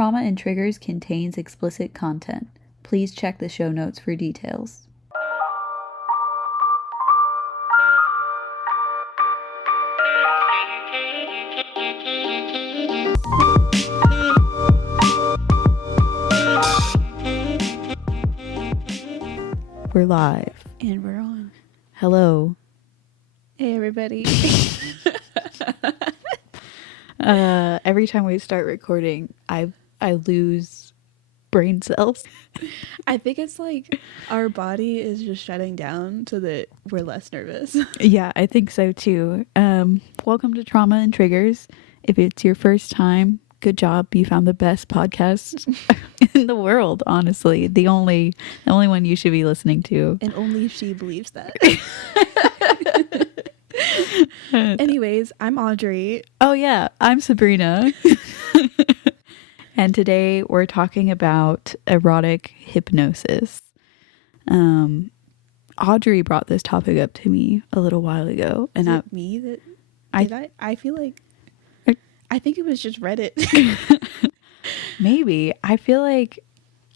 Trauma and Triggers contains explicit content. Please check the show notes for details. We're live. And we're on. Hello. Hey, everybody. Every time we start recording, I lose brain cells. I think it's like our body is just shutting down so that we're less nervous. Yeah, I think so too. Welcome to Trauma and Triggers. If it's your first time, good job. You found the best podcast in the world, honestly. The only one you should be listening to. And only she believes that. Anyways, I'm Audrey. Oh yeah, I'm Sabrina. And today we're talking about erotic hypnosis. Audrey brought this topic up to me a little while ago, and I feel like I think it was just Reddit. Maybe. I feel like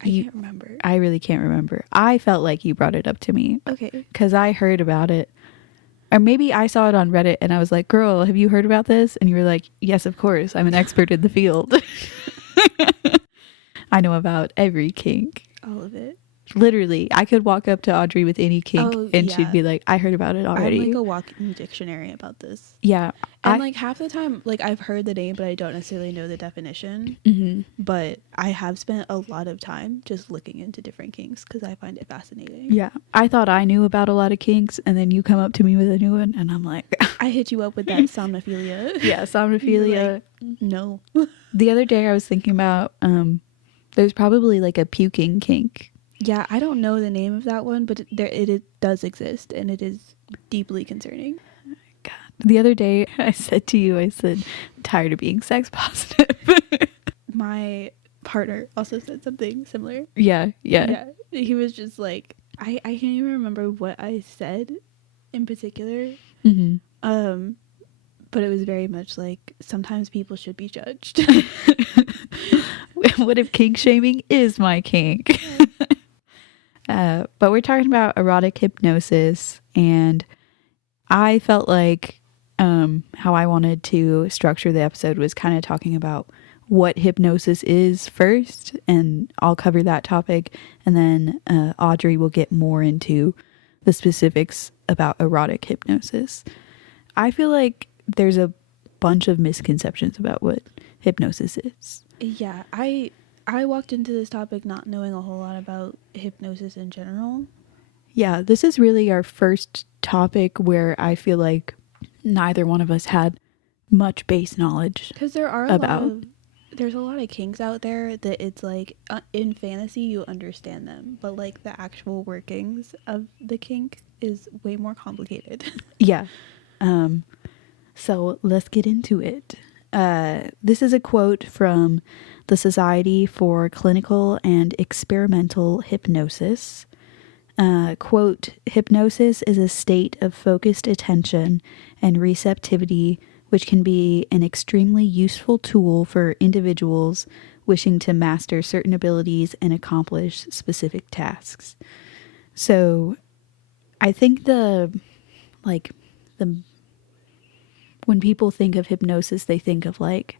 I can't remember. I really can't remember. I felt like you brought it up to me. Okay. Because I heard about it. Or maybe I saw it on Reddit and I was like, girl, have you heard about this? And you were like, yes, of course. I'm an expert in the field. I know about every kink. All of it. Literally, I could walk up to Audrey with any kink and she'd be like, I heard about it already. I'm like a walking dictionary about this. Yeah. And like half the time, like I've heard the name, but I don't necessarily know the definition. Mm-hmm. But I have spent a lot of time just looking into different kinks because I find it fascinating. Yeah. I thought I knew about a lot of kinks and then you come up to me with a new one and I'm like... I hit you up with that somnophilia. Yeah, somnophilia. Like, no. The other day I was thinking about, there's probably like a puking kink. Yeah, I don't know the name of that one, but it does exist, and it is deeply concerning. God. The other day, I said to you, I'm tired of being sex positive. My partner also said something similar. Yeah. He was just like, I can't even remember what I said in particular. Mm-hmm. But it was very much like, sometimes people should be judged. What if kink shaming is my kink? But we're talking about erotic hypnosis, and I felt like how I wanted to structure the episode was kind of talking about what hypnosis is first, and I'll cover that topic, and then Audrey will get more into the specifics about erotic hypnosis. I feel like there's a bunch of misconceptions about what hypnosis is. Yeah, I walked into this topic not knowing a whole lot about hypnosis in general. Yeah, this is really our first topic where I feel like neither one of us had much base knowledge. Because there's a lot of kinks out there that it's like in fantasy you understand them, but like the actual workings of the kink is way more complicated. Yeah. So let's get into it. This is a quote from the Society for Clinical and Experimental Hypnosis. Quote, hypnosis is a state of focused attention and receptivity which can be an extremely useful tool for individuals wishing to master certain abilities and accomplish specific tasks. So I think when people think of hypnosis, they think of like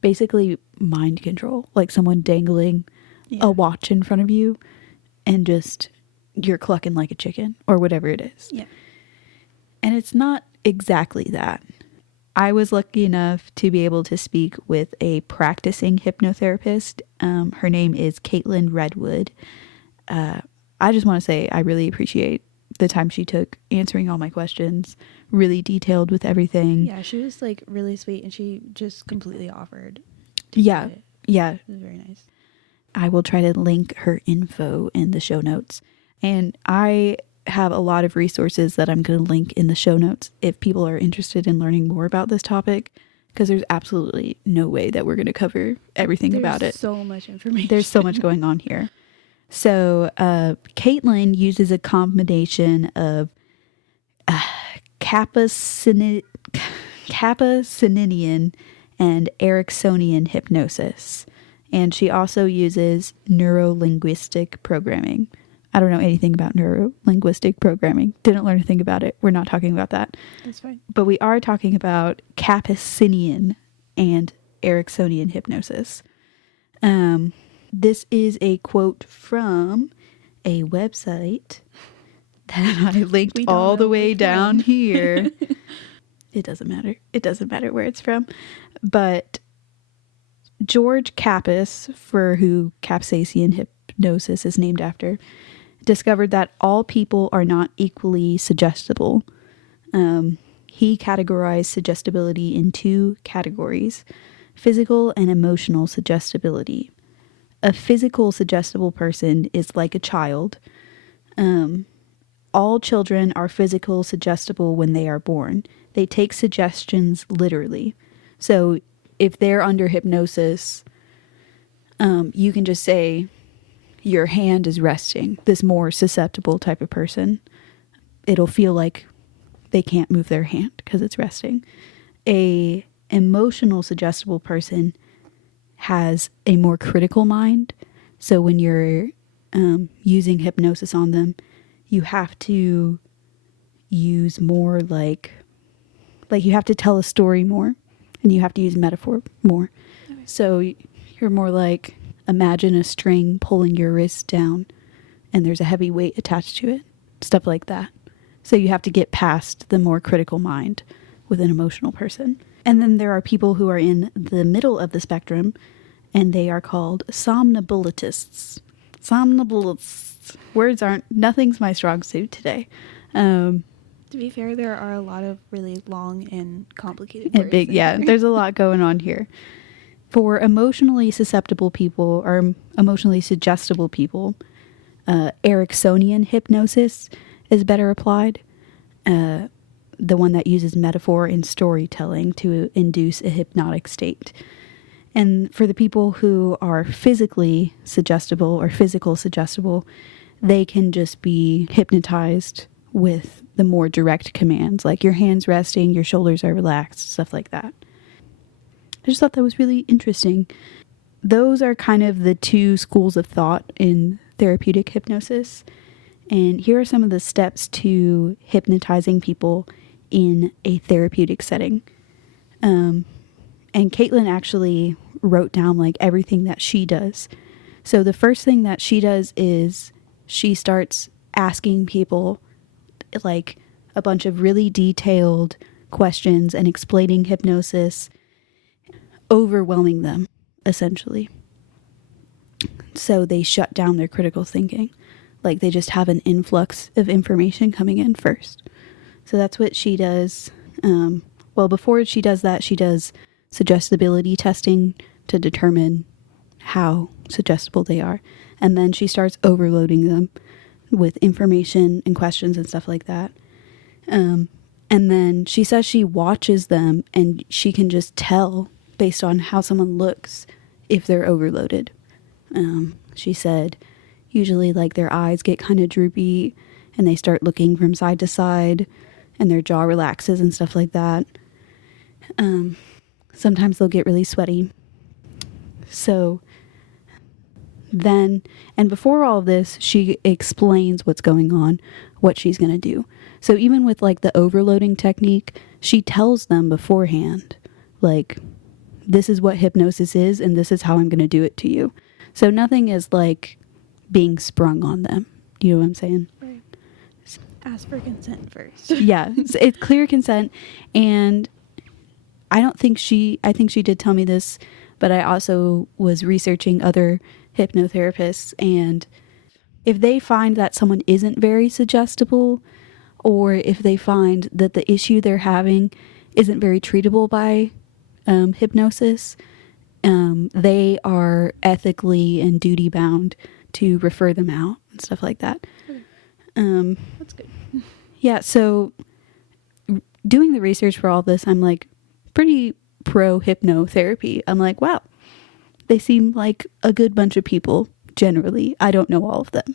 basically mind control, like someone dangling a watch in front of you and just you're clucking like a chicken or whatever it is. Yeah. And it's not exactly that. I was lucky enough to be able to speak with a practicing hypnotherapist. Her name is Caitlin Redwood. I just want to say I really appreciate the time she took answering all my questions, really detailed with everything. Yeah, she was like really sweet and she just completely offered to do it. Yeah. It was very nice. I will try to link her info in the show notes. And I have a lot of resources that I'm going to link in the show notes if people are interested in learning more about this topic, because there's absolutely no way that we're going to cover everything about it. There's so much information. There's so much going on here. So Caitlin uses a combination of Kappa-Syninian and Ericksonian hypnosis And she also uses neuro-linguistic programming. I don't know anything about neuro-linguistic programming. Didn't learn a thing about it. We're not talking about that. That's fine. But we are talking about Capucinian and Ericksonian hypnosis. This is a quote from a website that I linked all the way down here. It doesn't matter. It doesn't matter where it's from. But George Capus, for who Capsaicin hypnosis is named after, discovered that all people are not equally suggestible. He categorized suggestibility in two categories: physical and emotional suggestibility. A physical suggestible person is like a child. All children are physical suggestible when they are born. They take suggestions literally. So if they're under hypnosis, you can just say, your hand is resting. This more susceptible type of person, it'll feel like they can't move their hand because it's resting. A emotional suggestible person has a more critical mind. So when you're using hypnosis on them, you have to use more like you have to tell a story more, and you have to use metaphor more. Okay. So you're more like, imagine a string pulling your wrist down and there's a heavy weight attached to it. Stuff like that. So you have to get past the more critical mind with an emotional person. And then there are people who are in the middle of the spectrum, and they are called somnambulitists. Somnambulitists. Nothing's my strong suit today. To be fair, there are a lot of really long and complicated words. Big, yeah, there's a lot going on here. For emotionally susceptible people or emotionally suggestible people, Ericksonian hypnosis is better applied. The one that uses metaphor and storytelling to induce a hypnotic state. And for the people who are physically suggestible or physical suggestible, they can just be hypnotized with the more direct commands, like your hands resting, your shoulders are relaxed, stuff like that. I just thought that was really interesting. Those are kind of the two schools of thought in therapeutic hypnosis. And here are some of the steps to hypnotizing people in a therapeutic setting. And Caitlin actually wrote down like everything that she does. So the first thing that she does is she starts asking people like a bunch of really detailed questions and explaining hypnosis, overwhelming them, essentially. So they shut down their critical thinking. Like they just have an influx of information coming in first. So that's what she does. Well, before she does that, she does suggestibility testing to determine how suggestible they are. And then she starts overloading them with information and questions and stuff like that. And then she says she watches them and she can just tell based on how someone looks if they're overloaded. She said usually like their eyes get kind of droopy and they start looking from side to side and their jaw relaxes and stuff like that. Sometimes they'll get really sweaty. So then, and before all of this, she explains what's going on, what she's going to do. So even with like the overloading technique, she tells them beforehand, like, this is what hypnosis is and this is how I'm going to do it to you. So nothing is like being sprung on them. You know what I'm saying? Right. Ask for consent first. Yeah, it's clear consent. And I think she did tell me this, but I also was researching other hypnotherapists, and if they find that someone isn't very suggestible, or if they find that the issue they're having isn't very treatable by hypnosis, they are ethically and duty bound to refer them out and stuff like that. Okay. That's good. Yeah, so doing the research for all this, I'm like pretty pro hypnotherapy. I'm like, wow, they seem like a good bunch of people generally. I don't know all of them.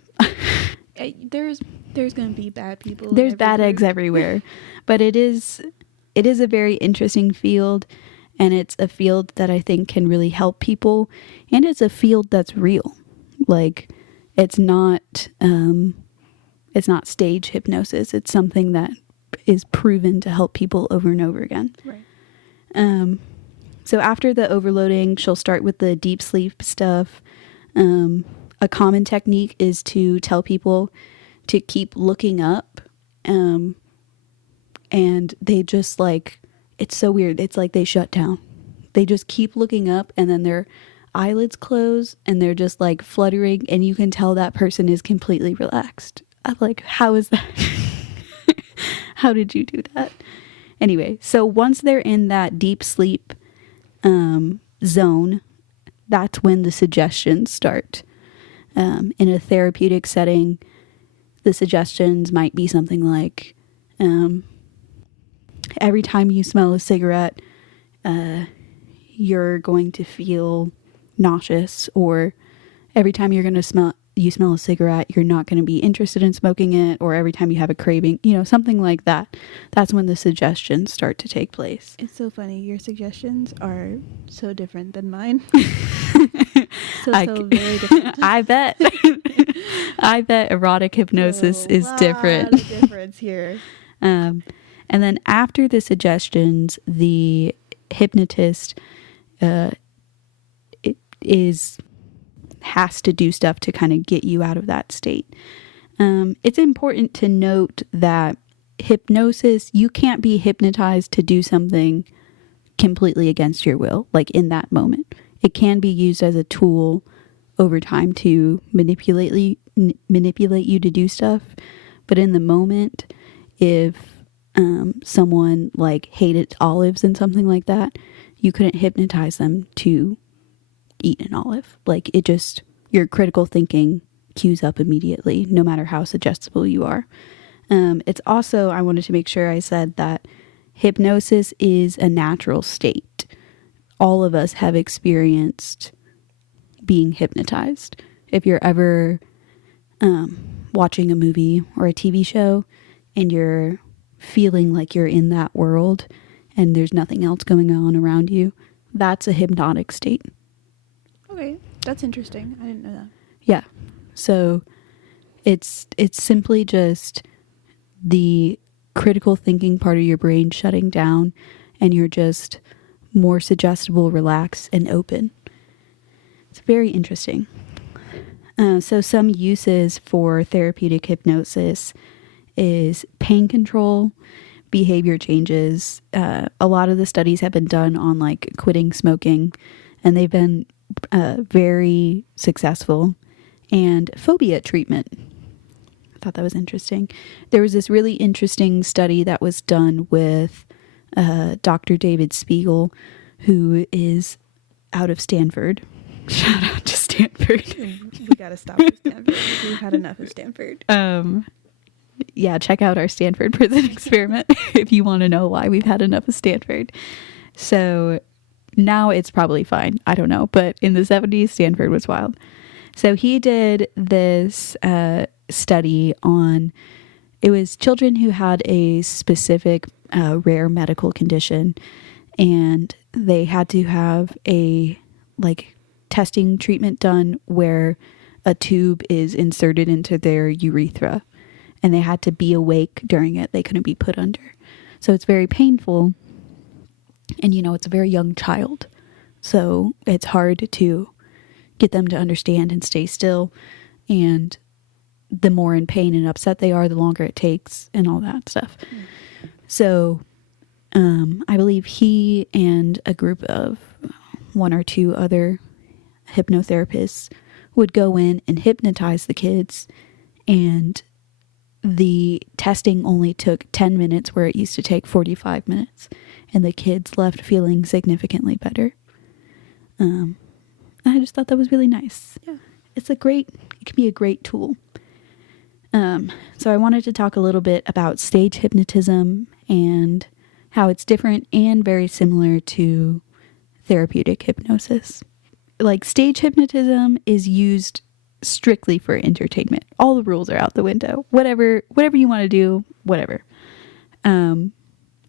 There's going to be bad people. There's bad eggs everywhere. But it is a very interesting field, And it's a field that I think can really help people. And it's a field that's real. Like, it's not stage hypnosis. It's something that is proven to help people over and over again. Right. So after the overloading, she'll start with the deep sleep stuff. A common technique is to tell people to keep looking up. And they just like, it's so weird. It's like they shut down. They just keep looking up, and then their eyelids close and they're just like fluttering, and you can tell that person is completely relaxed. I'm like, how is that? How did you do that? Anyway, so once they're in that deep sleep zone, that's when the suggestions start. In a therapeutic setting, the suggestions might be something like, every time you smell a cigarette, you're going to feel nauseous, or every time you smell a cigarette, you're not going to be interested in smoking it, or every time you have a craving, something like that. That's when the suggestions start to take place. It's so funny. Your suggestions are so different than mine. so very different. I bet. I bet erotic hypnosis is different. There's a lot of difference here. And then after the suggestions, the hypnotist has to do stuff to kind of get you out of that state. It's important to note that hypnosis, you can't be hypnotized to do something completely against your will, like in that moment. It can be used as a tool over time to manipulate you to do stuff. But in the moment, if someone like hated olives and something like that, you couldn't hypnotize them to eat an olive. Like, it just, your critical thinking cues up immediately, no matter how suggestible you are. It's also, I wanted to make sure I said that hypnosis is a natural state. All of us have experienced being hypnotized. If you're ever watching a movie or a TV show and you're feeling like you're in that world and there's nothing else going on around you, that's a hypnotic state. Okay, that's interesting. I didn't know that. Yeah. So it's simply just the critical thinking part of your brain shutting down, and you're just more suggestible, relaxed, and open. It's very interesting. So some uses for therapeutic hypnosis is pain control, behavior changes. A lot of the studies have been done on like quitting smoking, and they've been very successful. And phobia treatment. I thought that was interesting. There was this really interesting study that was done with Dr. David Spiegel, who is out of Stanford. Shout out to Stanford. We gotta stop with Stanford. We've had enough of Stanford. Yeah, check out our Stanford prison experiment if you want to know why we've had enough of Stanford. So now it's probably fine. I don't know. But in the 70s, Stanford was wild. So he did this study on, it was children who had a specific rare medical condition, and they had to have a like testing treatment done where a tube is inserted into their urethra, and they had to be awake during it. They couldn't be put under. So it's very painful. And, it's a very young child. So it's hard to get them to understand and stay still. And the more in pain and upset they are, the longer it takes and all that stuff. Mm. So I believe he and a group of one or two other hypnotherapists would go in and hypnotize the kids. And the testing only took 10 minutes where it used to take 45 minutes. And the kids left feeling significantly better. I just thought that was really nice. Yeah. It can be a great tool. So I wanted to talk a little bit about stage hypnotism and how it's different and very similar to therapeutic hypnosis. Like, stage hypnotism is used strictly for entertainment. All the rules are out the window. Whatever you want to do, whatever.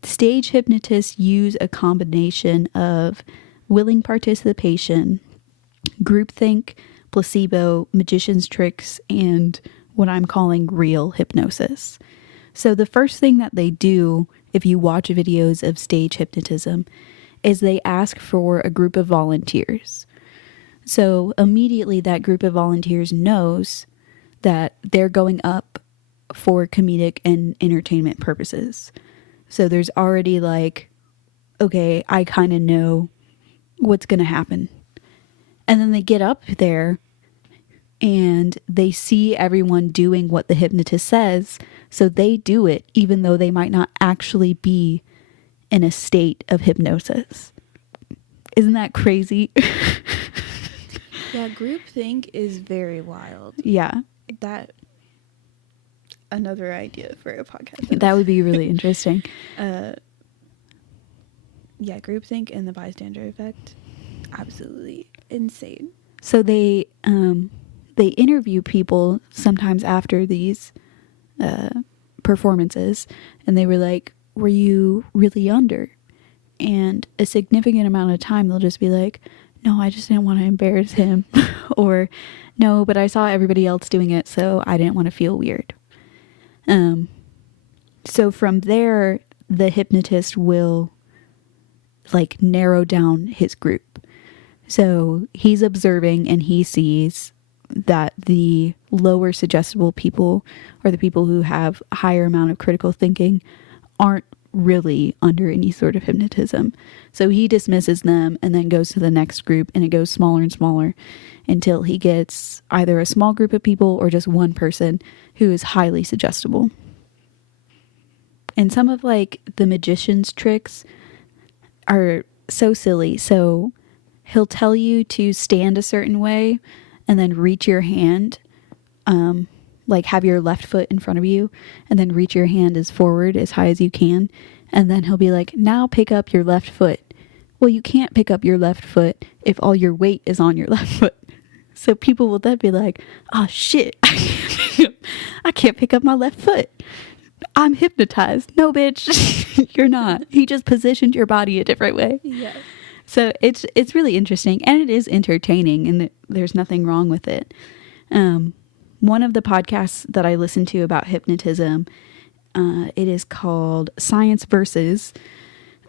Stage hypnotists use a combination of willing participation, groupthink, placebo, magician's tricks, and what I'm calling real hypnosis. So the first thing that they do, if you watch videos of stage hypnotism, is they ask for a group of volunteers. So immediately that group of volunteers knows that they're going up for comedic and entertainment purposes. So there's already like, okay, I kind of know what's going to happen. And then they get up there and they see everyone doing what the hypnotist says. So they do it even though they might not actually be in a state of hypnosis. Isn't that crazy? Yeah, groupthink is very wild. Yeah. That another idea for a podcast. That would be really interesting. Yeah, groupthink and the bystander effect, absolutely insane. So they interview people sometimes after these performances, and they were like, were you really under? And a significant amount of time they'll just be like, no, I just didn't want to embarrass him. Or no, but I saw everybody else doing it, so I didn't want to feel weird. So from there, the hypnotist will like narrow down his group. So he's observing and he sees that the lower suggestible people, or the people who have a higher amount of critical thinking, aren't really under any sort of hypnotism. So he dismisses them and then goes to the next group, and it goes smaller and smaller until he gets either a small group of people or just one person who is highly suggestible. And some of like the magician's tricks are so silly. So he'll tell you to stand a certain way and then reach your hand, like have your left foot in front of you and then reach your hand as forward as high as you can. And then he'll be like, now pick up your left foot. Well, you can't pick up your left foot if all your weight is on your left foot. So people will then be like, oh shit, I can't pick up my left foot. I'm hypnotized. No, bitch, you're not. He just positioned your body a different way. Yeah. So it's really interesting, and it is entertaining, and there's nothing wrong with it. One of the podcasts that I listen to about hypnotism, it is called Science Versus.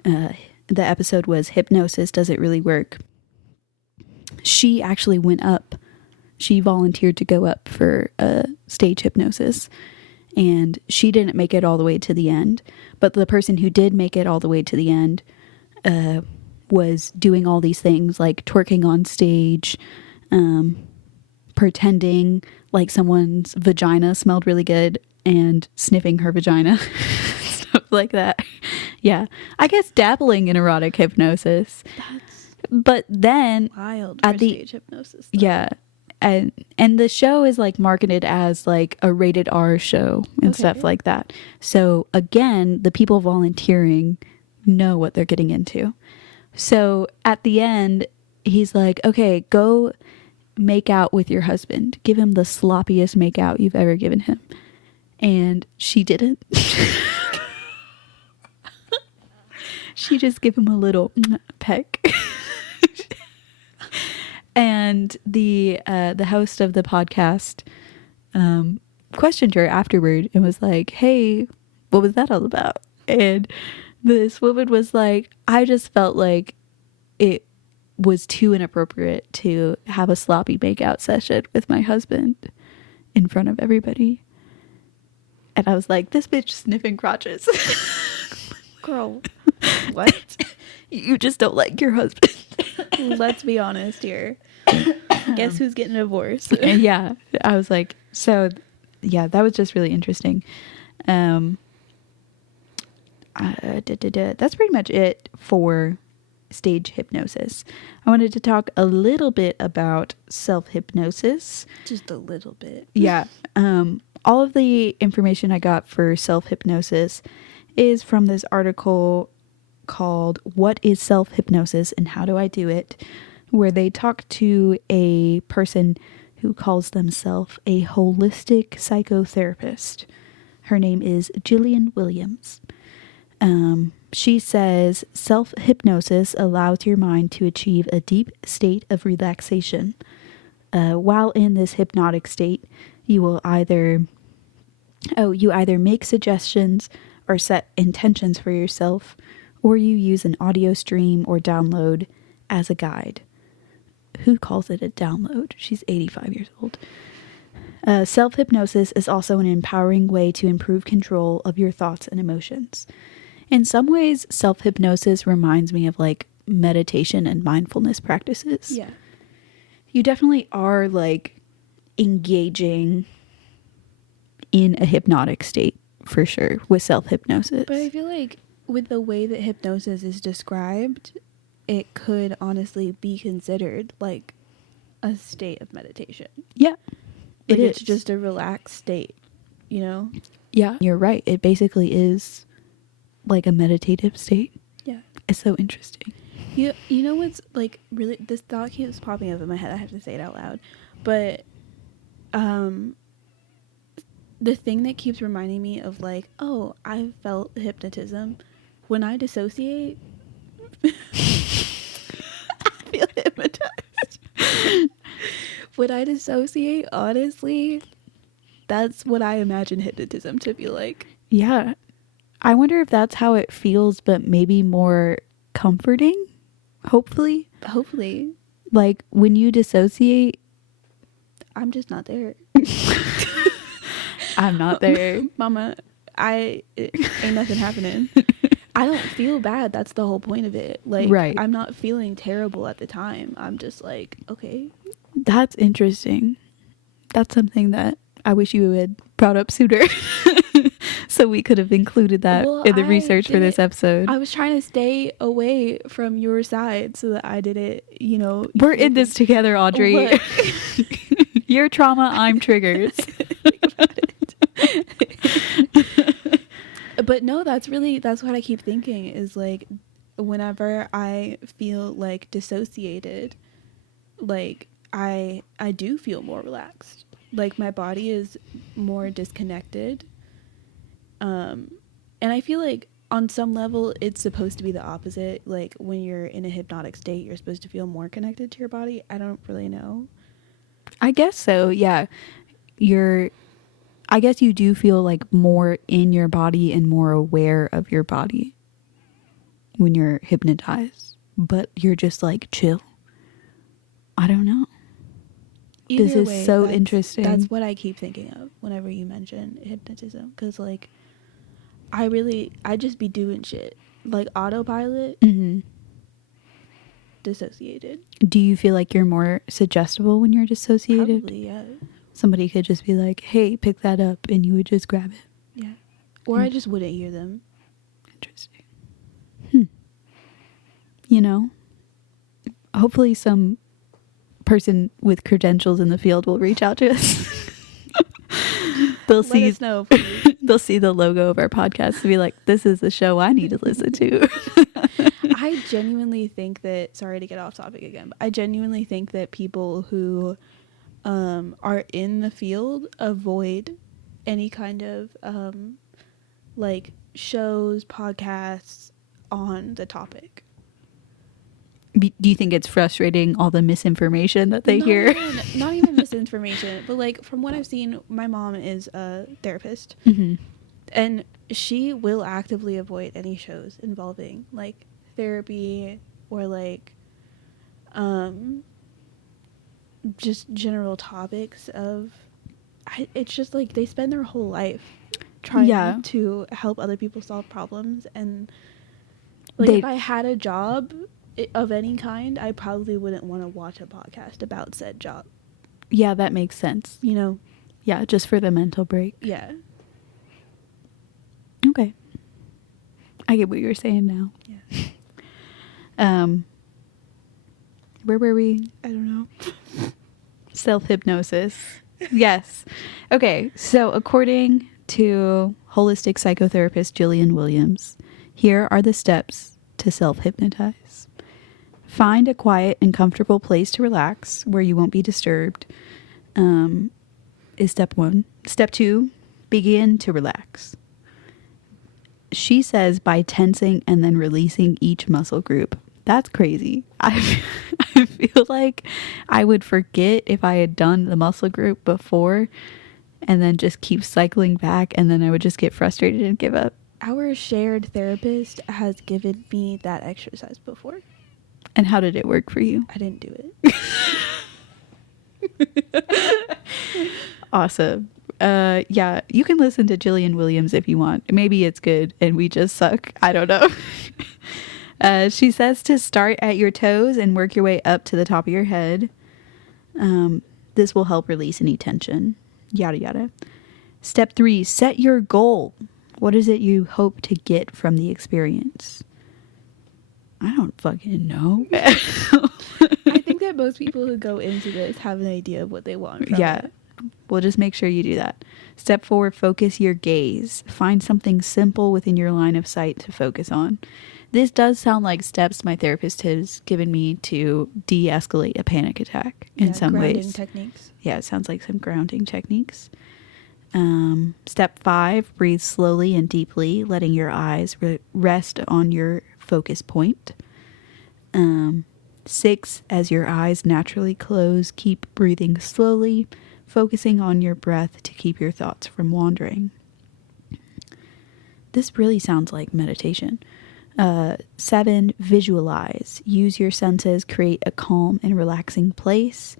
The episode was Hypnosis, Does It Really Work? She actually went up. She volunteered to go up for stage hypnosis, and she didn't make it all the way to the end. But the person who did make it all the way to the end was doing all these things like twerking on stage, pretending like someone's vagina smelled really good and sniffing her vagina, stuff like that. Yeah, I guess dabbling in erotic hypnosis. But then Wild at for the stage hypnosis. Though. yeah, and the show is like marketed as like a rated R show and stuff like that. So again, the people volunteering know what they're getting into. So at the end, he's like, okay, go make out with your husband. Give him the sloppiest make out you've ever given him. And she didn't. She just gave him a little peck. And the host of the podcast questioned her afterward and was like, hey, what was that all about? And this woman was like, I just felt like it was too inappropriate to have a sloppy makeout session with my husband in front of everybody. And I was like, this bitch sniffing crotches. Girl, what? You just don't like your husband. Let's be honest here. Guess who's getting divorced? Yeah, I was like, so yeah, that was just really interesting. That's pretty much it for stage hypnosis. I wanted to talk a little bit about self-hypnosis. Just a little bit. Yeah. All of the information I got for self-hypnosis is from this article called What is Self-Hypnosis and How Do I Do It?, where they talk to a person who calls themselves a holistic psychotherapist. Her name is Jillian Williams. She says self-hypnosis allows your mind to achieve a deep state of relaxation. While in this hypnotic state, you either make suggestions or set intentions for yourself, or you use an audio stream or download as a guide. Who calls it a download? She's 85 years old. Self-hypnosis is also an empowering way to improve control of your thoughts and emotions. In some ways, self-hypnosis reminds me of like meditation and mindfulness practices. Yeah. You definitely are like engaging in a hypnotic state for sure with self-hypnosis. But I feel like with the way that hypnosis is described, it could honestly be considered like a state of meditation. Yeah. Like it's just a relaxed state, you know? Yeah, you're right. It basically is like a meditative state. Yeah. It's so interesting. You know what's like really, this thought keeps popping up in my head. I have to say it out loud. But the thing that keeps reminding me of like, oh, I felt hypnotism. When I dissociate, I feel hypnotized. When I dissociate, honestly, that's what I imagine hypnotism to be like. Yeah. I wonder if that's how it feels, but maybe more comforting, hopefully. Hopefully. Like when you dissociate, I'm just not there. I'm not there. Mama, ain't nothing happening. I don't feel bad. That's the whole point of it. Like, right. I'm not feeling terrible at the time. I'm just like, okay. That's interesting. That's something that I wish you had brought up sooner. So we could have included that in the research for this episode. I was trying to stay away from your side so that I didn't, you know. We're in this together, Audrey. Your trauma, I'm triggers. But no, that's what I keep thinking is like whenever I feel like dissociated, like I do feel more relaxed. Like my body is more disconnected. And I feel like on some level it's supposed to be the opposite. Like when you're in a hypnotic state, you're supposed to feel more connected to your body. I don't really know. I guess so. Yeah. I guess you do feel like more in your body and more aware of your body when you're hypnotized, but you're just like chill. I don't know. Either this is way, so interesting. That's what I keep thinking of whenever you mention hypnotism. Because like, I just be doing shit. Like autopilot, dissociated. Do you feel like you're more suggestible when you're dissociated? Probably, yeah. Somebody could just be like, hey, pick that up, and you would just grab it. Yeah. Or I just wouldn't hear them. Interesting. You know, hopefully some person with credentials in the field will reach out to us. Let us know, please. They'll see the logo of our podcast and be like, this is the show I need to listen to. I genuinely think that, sorry to get off topic again, but I genuinely think that people who are in the field avoid any kind of like shows, podcasts on the topic. Do you think it's frustrating, all the misinformation that they hear? Not even misinformation, but like from what I've seen, my mom is a therapist, and she will actively avoid any shows involving like therapy or like just general topics of it's just like they spend their whole life trying to help other people solve problems, and like if I had a job of any kind, I probably wouldn't want to watch a podcast about said job. Yeah, that makes sense. You know? Yeah, just for the mental break. Yeah. Okay. I get what you're saying now. Yeah. Where were we? I don't know. Self-hypnosis. Yes. Okay, so according to holistic psychotherapist Jillian Williams, here are the steps to self-hypnotize. Find a quiet and comfortable place to relax where you won't be disturbed, is step one. Step two, begin to relax. She says by tensing and then releasing each muscle group. That's crazy. I feel like I would forget if I had done the muscle group before and then just keep cycling back, and then I would just get frustrated and give up. Our shared therapist has given me that exercise before. And how did it work for you? I didn't do it. Awesome. Yeah, you can listen to Jillian Williams if you want. Maybe it's good and we just suck. I don't know. She says to start at your toes and work your way up to the top of your head. This will help release any tension. Yada yada. Step 3, set your goal. What is it you hope to get from the experience? I don't fucking know. I think that most people who go into this have an idea of what they want from it. We'll just make sure you do that. Step 4, focus your gaze. Find something simple within your line of sight to focus on. This does sound like steps my therapist has given me to de-escalate a panic attack in some ways. Techniques. Yeah, it sounds like some grounding techniques. Step 5, breathe slowly and deeply, letting your eyes rest on your focus point. 6, as your eyes naturally close, keep breathing slowly, focusing on your breath to keep your thoughts from wandering. This really sounds like meditation. 7, visualize. Use your senses, create a calm and relaxing place.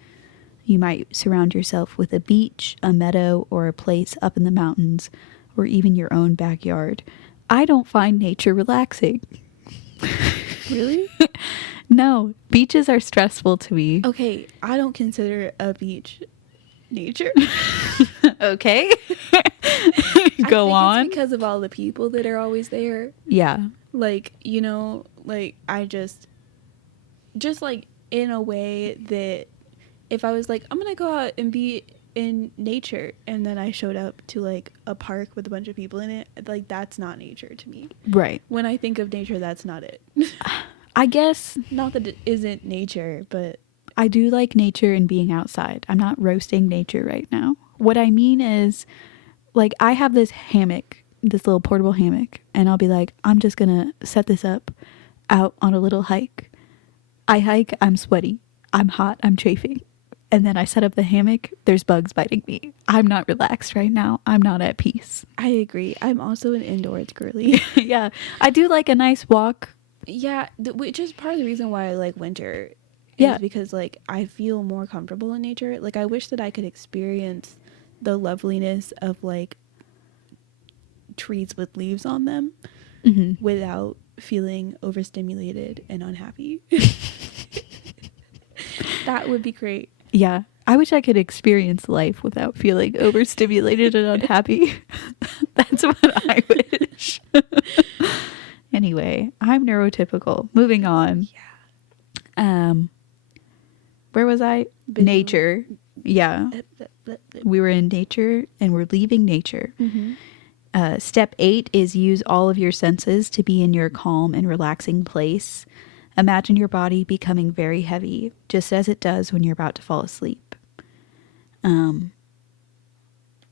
You might surround yourself with a beach, a meadow, or a place up in the mountains, or even your own backyard. I don't find nature relaxing. Really? No, beaches are stressful to me. Okay, I don't consider a beach nature. Okay. Go on. It's because of all the people that are always there. Yeah. Like, you know, like I just like in a way that if I was like, I'm gonna go out and be in nature, and then I showed up to like a park with a bunch of people in it, like that's not nature to me. Right. When I think of nature, that's not it. I guess. Not that it isn't nature, but I do like nature and being outside. I'm not roasting nature right now. What I mean is, like, I have this hammock, this little portable hammock, and I'll be like, I'm just gonna set this up out on a little hike. I hike, I'm sweaty, I'm hot, I'm chafing. And then I set up the hammock, there's bugs biting me. I'm not relaxed right now. I'm not at peace. I agree. I'm also an indoors girly. Yeah. I do like a nice walk. Yeah, which is part of the reason why I like winter. Yeah. Because like I feel more comfortable in nature. Like I wish that I could experience the loveliness of like trees with leaves on them without feeling overstimulated and unhappy. That would be great. Yeah. I wish I could experience life without feeling overstimulated and unhappy. That's what I wish. Anyway, I'm neurotypical. Moving on. Yeah. Where was I? Nature. Yeah. We were in nature and we're leaving nature. Step 8 is use all of your senses to be in your calm and relaxing place. Imagine your body becoming very heavy, just as it does when you're about to fall asleep.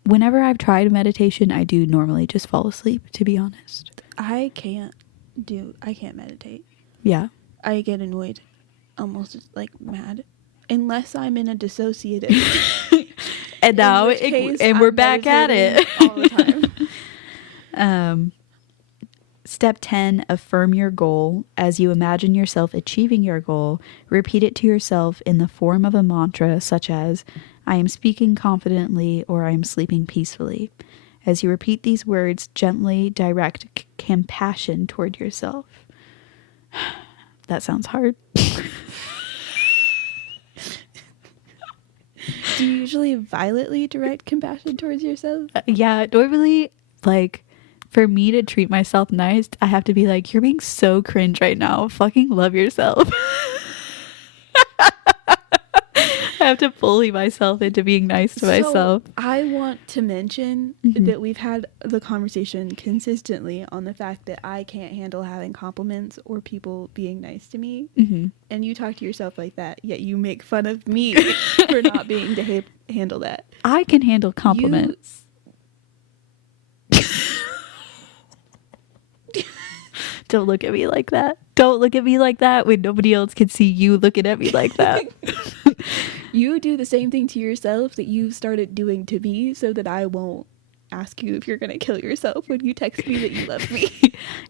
Whenever I've tried meditation, I do normally just fall asleep, to be honest. I can't meditate. Yeah. I get annoyed, almost like mad, unless I'm in a dissociative. And now, and we're back at it. All the time. Step 10, affirm your goal. As you imagine yourself achieving your goal, repeat it to yourself in the form of a mantra such as, I am speaking confidently, or I am sleeping peacefully. As you repeat these words, gently direct compassion toward yourself. That sounds hard. Do you usually violently direct compassion towards yourself? Yeah, normally, like, for me to treat myself nice, I have to be like, you're being so cringe right now. Fucking love yourself. I have to bully myself into being nice to myself. I want to mention that we've had the conversation consistently on the fact that I can't handle having compliments or people being nice to me. And you talk to yourself like that, yet you make fun of me for not being to handle that. I can handle compliments. Don't look at me like that. Don't look at me like that when nobody else can see you looking at me like that. You do the same thing to yourself that you've started doing to me so that I won't ask you if you're going to kill yourself when you text me that you love me.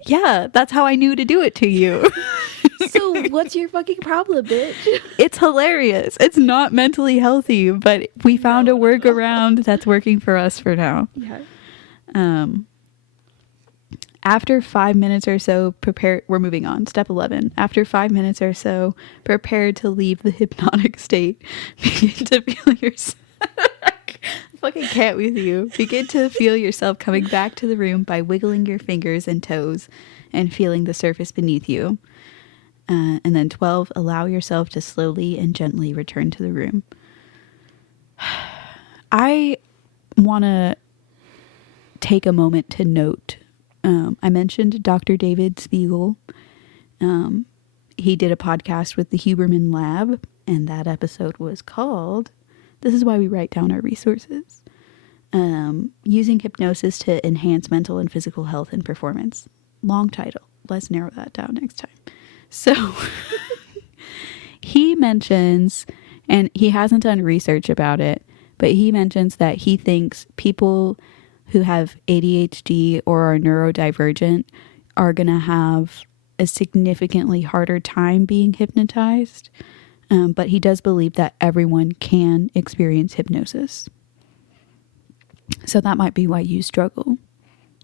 Yeah, that's how I knew to do it to you. So what's your fucking problem, bitch? It's hilarious. It's not mentally healthy, but we found a workaround that's working for us for now. Yeah. After 5 minutes or so, we're moving on. Step 11. After 5 minutes or so, prepare to leave the hypnotic state. Begin to feel yourself. Fucking can't with you. Begin to feel yourself coming back to the room by wiggling your fingers and toes and feeling the surface beneath you. And then 12, allow yourself to slowly and gently return to the room. I want to take a moment to note. I mentioned Dr. David Spiegel. He did a podcast with the Huberman Lab, and that episode was called, this is why we write down our resources, Using Hypnosis to Enhance Mental and Physical Health and Performance. Long title. Let's narrow that down next time. So he mentions, and he hasn't done research about it, but he mentions that he thinks people who have ADHD or are neurodivergent are going to have a significantly harder time being hypnotized. But he does believe that everyone can experience hypnosis. So that might be why you struggle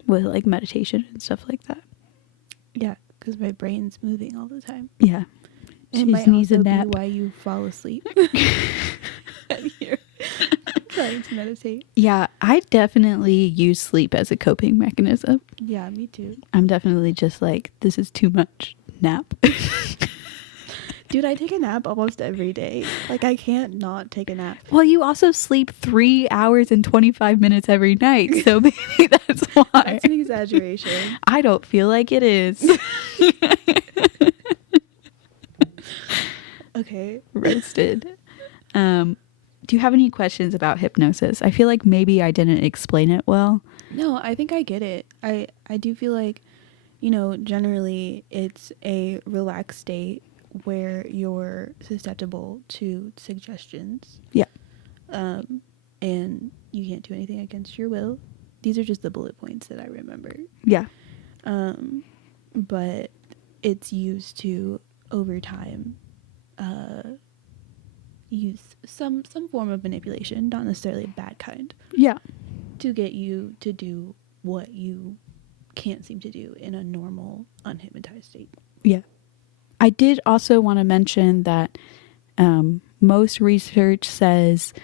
with like meditation and stuff like that. Yeah, because my brain's moving all the time. Yeah. It might also be why you fall asleep. And you're trying to meditate. Yeah, I definitely use sleep as a coping mechanism. Yeah, me too. I'm definitely just like, this is too much. Nap. Dude, I take a nap almost every day. Like, I can't not take a nap. Well, you also sleep 3 hours and 25 minutes every night, so maybe that's why. That's an exaggeration. I don't feel like it is. Okay. Roasted. Do you have any questions about hypnosis? I feel like maybe I didn't explain it well. No, I think I get it. I do feel like, generally it's a relaxed state where you're susceptible to suggestions. Yeah. And you can't do anything against your will. These are just the bullet points that I remember. Yeah. But it's used to, over time, use some form of manipulation, not necessarily a bad kind. Yeah. To get you to do what you can't seem to do in a normal, unhypnotized state. Yeah. I did also want to mention that most research says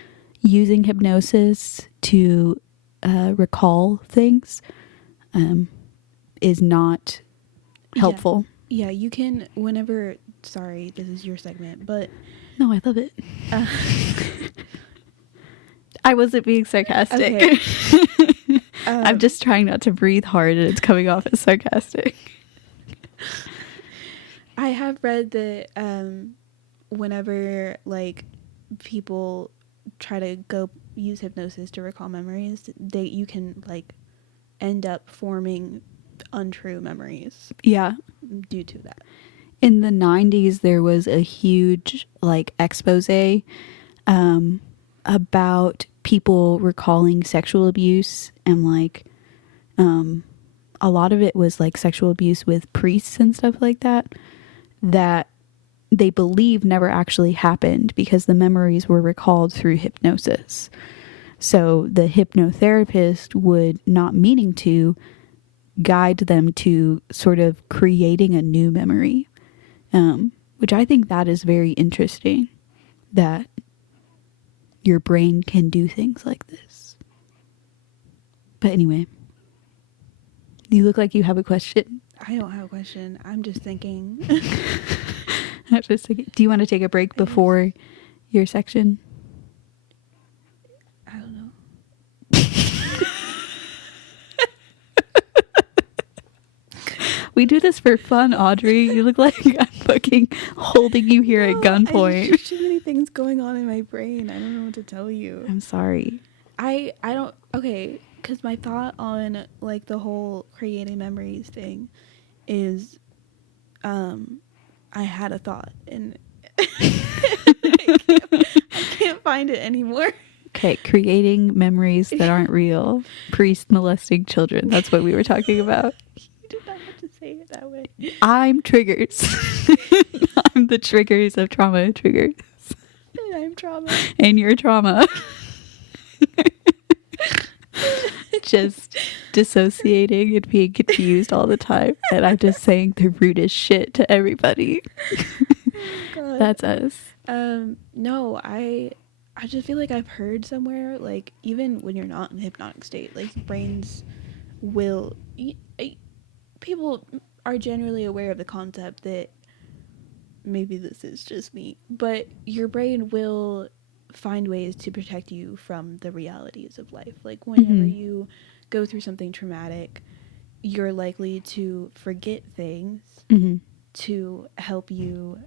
using hypnosis to recall things is not helpful. Yeah, you can, whenever, sorry, this is your segment, but... No, I love it. I wasn't being sarcastic. Okay. I'm just trying not to breathe hard and it's coming off as sarcastic. I have read that whenever like people try to go use hypnosis to recall memories, you can like end up forming untrue memories. Yeah. Due to that. In the 90s, there was a huge like expose about people recalling sexual abuse, and like a lot of it was like sexual abuse with priests and stuff like that they believe never actually happened because the memories were recalled through hypnosis. So the hypnotherapist would, not meaning to, guide them to sort of creating a new memory, which I think that is very interesting, that your brain can do things like this. But anyway, you look like you have a question. I don't have a question. I'm just thinking. Do you want to take a break before your section? I don't know. We do this for fun, Audrey. You look like I'm fucking holding you here at gunpoint. There's too many things going on in my brain. I don't know what to tell you. I'm sorry. I don't, okay, because my thought on like the whole creating memories thing is I had a thought and I can't find it anymore. Okay, creating memories that aren't real. Priest molesting children. That's what we were talking about. You did not have to say it that way. I'm triggers. I'm the triggers of trauma triggers. And I'm trauma. And you're trauma. Just dissociating and being confused all the time. And I'm just saying the rudest shit to everybody. God. That's us. No, I just feel like I've heard somewhere, like, even when you're not in a hypnotic state, like, brains will... people are generally aware of the concept that maybe this is just me, but your brain will find ways to protect you from the realities of life. Like, whenever you go through something traumatic, you're likely to forget things to help you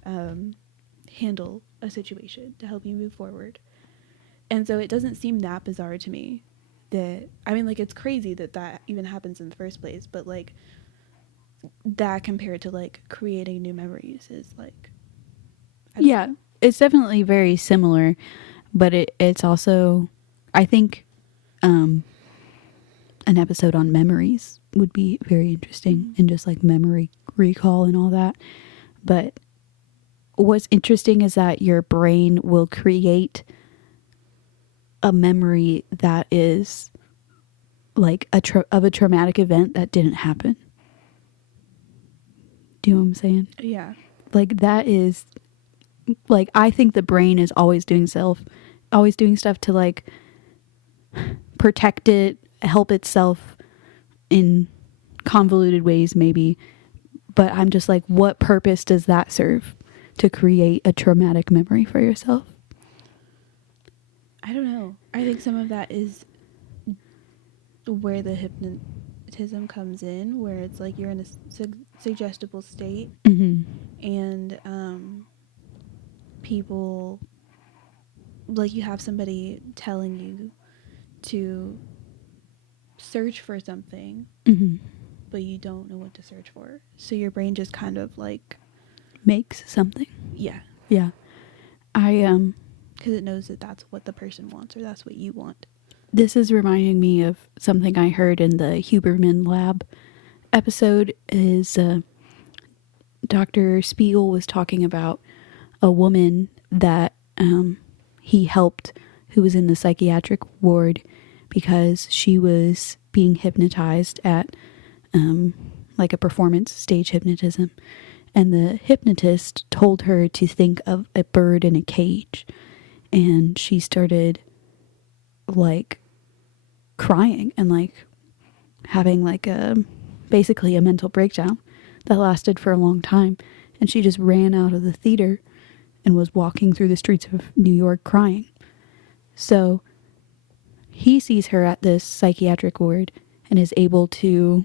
handle a situation, to help you move forward. And so it doesn't seem that bizarre to me that, I mean, like, it's crazy that that even happens in the first place, but, like, that compared to, like, creating new memories is, like... Yeah, it's definitely very similar, but it's also, I think, an episode on memories would be very interesting, and just, like, memory recall and all that. But what's interesting is that your brain will create a memory that is like of a traumatic event that didn't happen. Do you know what I'm saying? Yeah. Like, that is, like, I think the brain is always doing stuff to, like, protect it, help itself in convoluted ways maybe. But I'm just like, what purpose does that serve to create a traumatic memory for yourself? I don't know. I think some of that is where the hypnotism comes in, where it's like you're in a suggestible state, and people, like, you have somebody telling you to search for something, but you don't know what to search for. So your brain just kind of, like, makes something. Yeah. Yeah. Because it knows that that's what the person wants, or that's what you want. This is reminding me of something I heard in the Huberman Lab episode. Is Dr. Spiegel was talking about a woman that he helped, who was in the psychiatric ward because she was being hypnotized at like a performance stage hypnotism. And the hypnotist told her to think of a bird in a cage. And she started, like, crying and, like, having, like, basically a mental breakdown that lasted for a long time. And she just ran out of the theater and was walking through the streets of New York crying. So he sees her at this psychiatric ward and is able to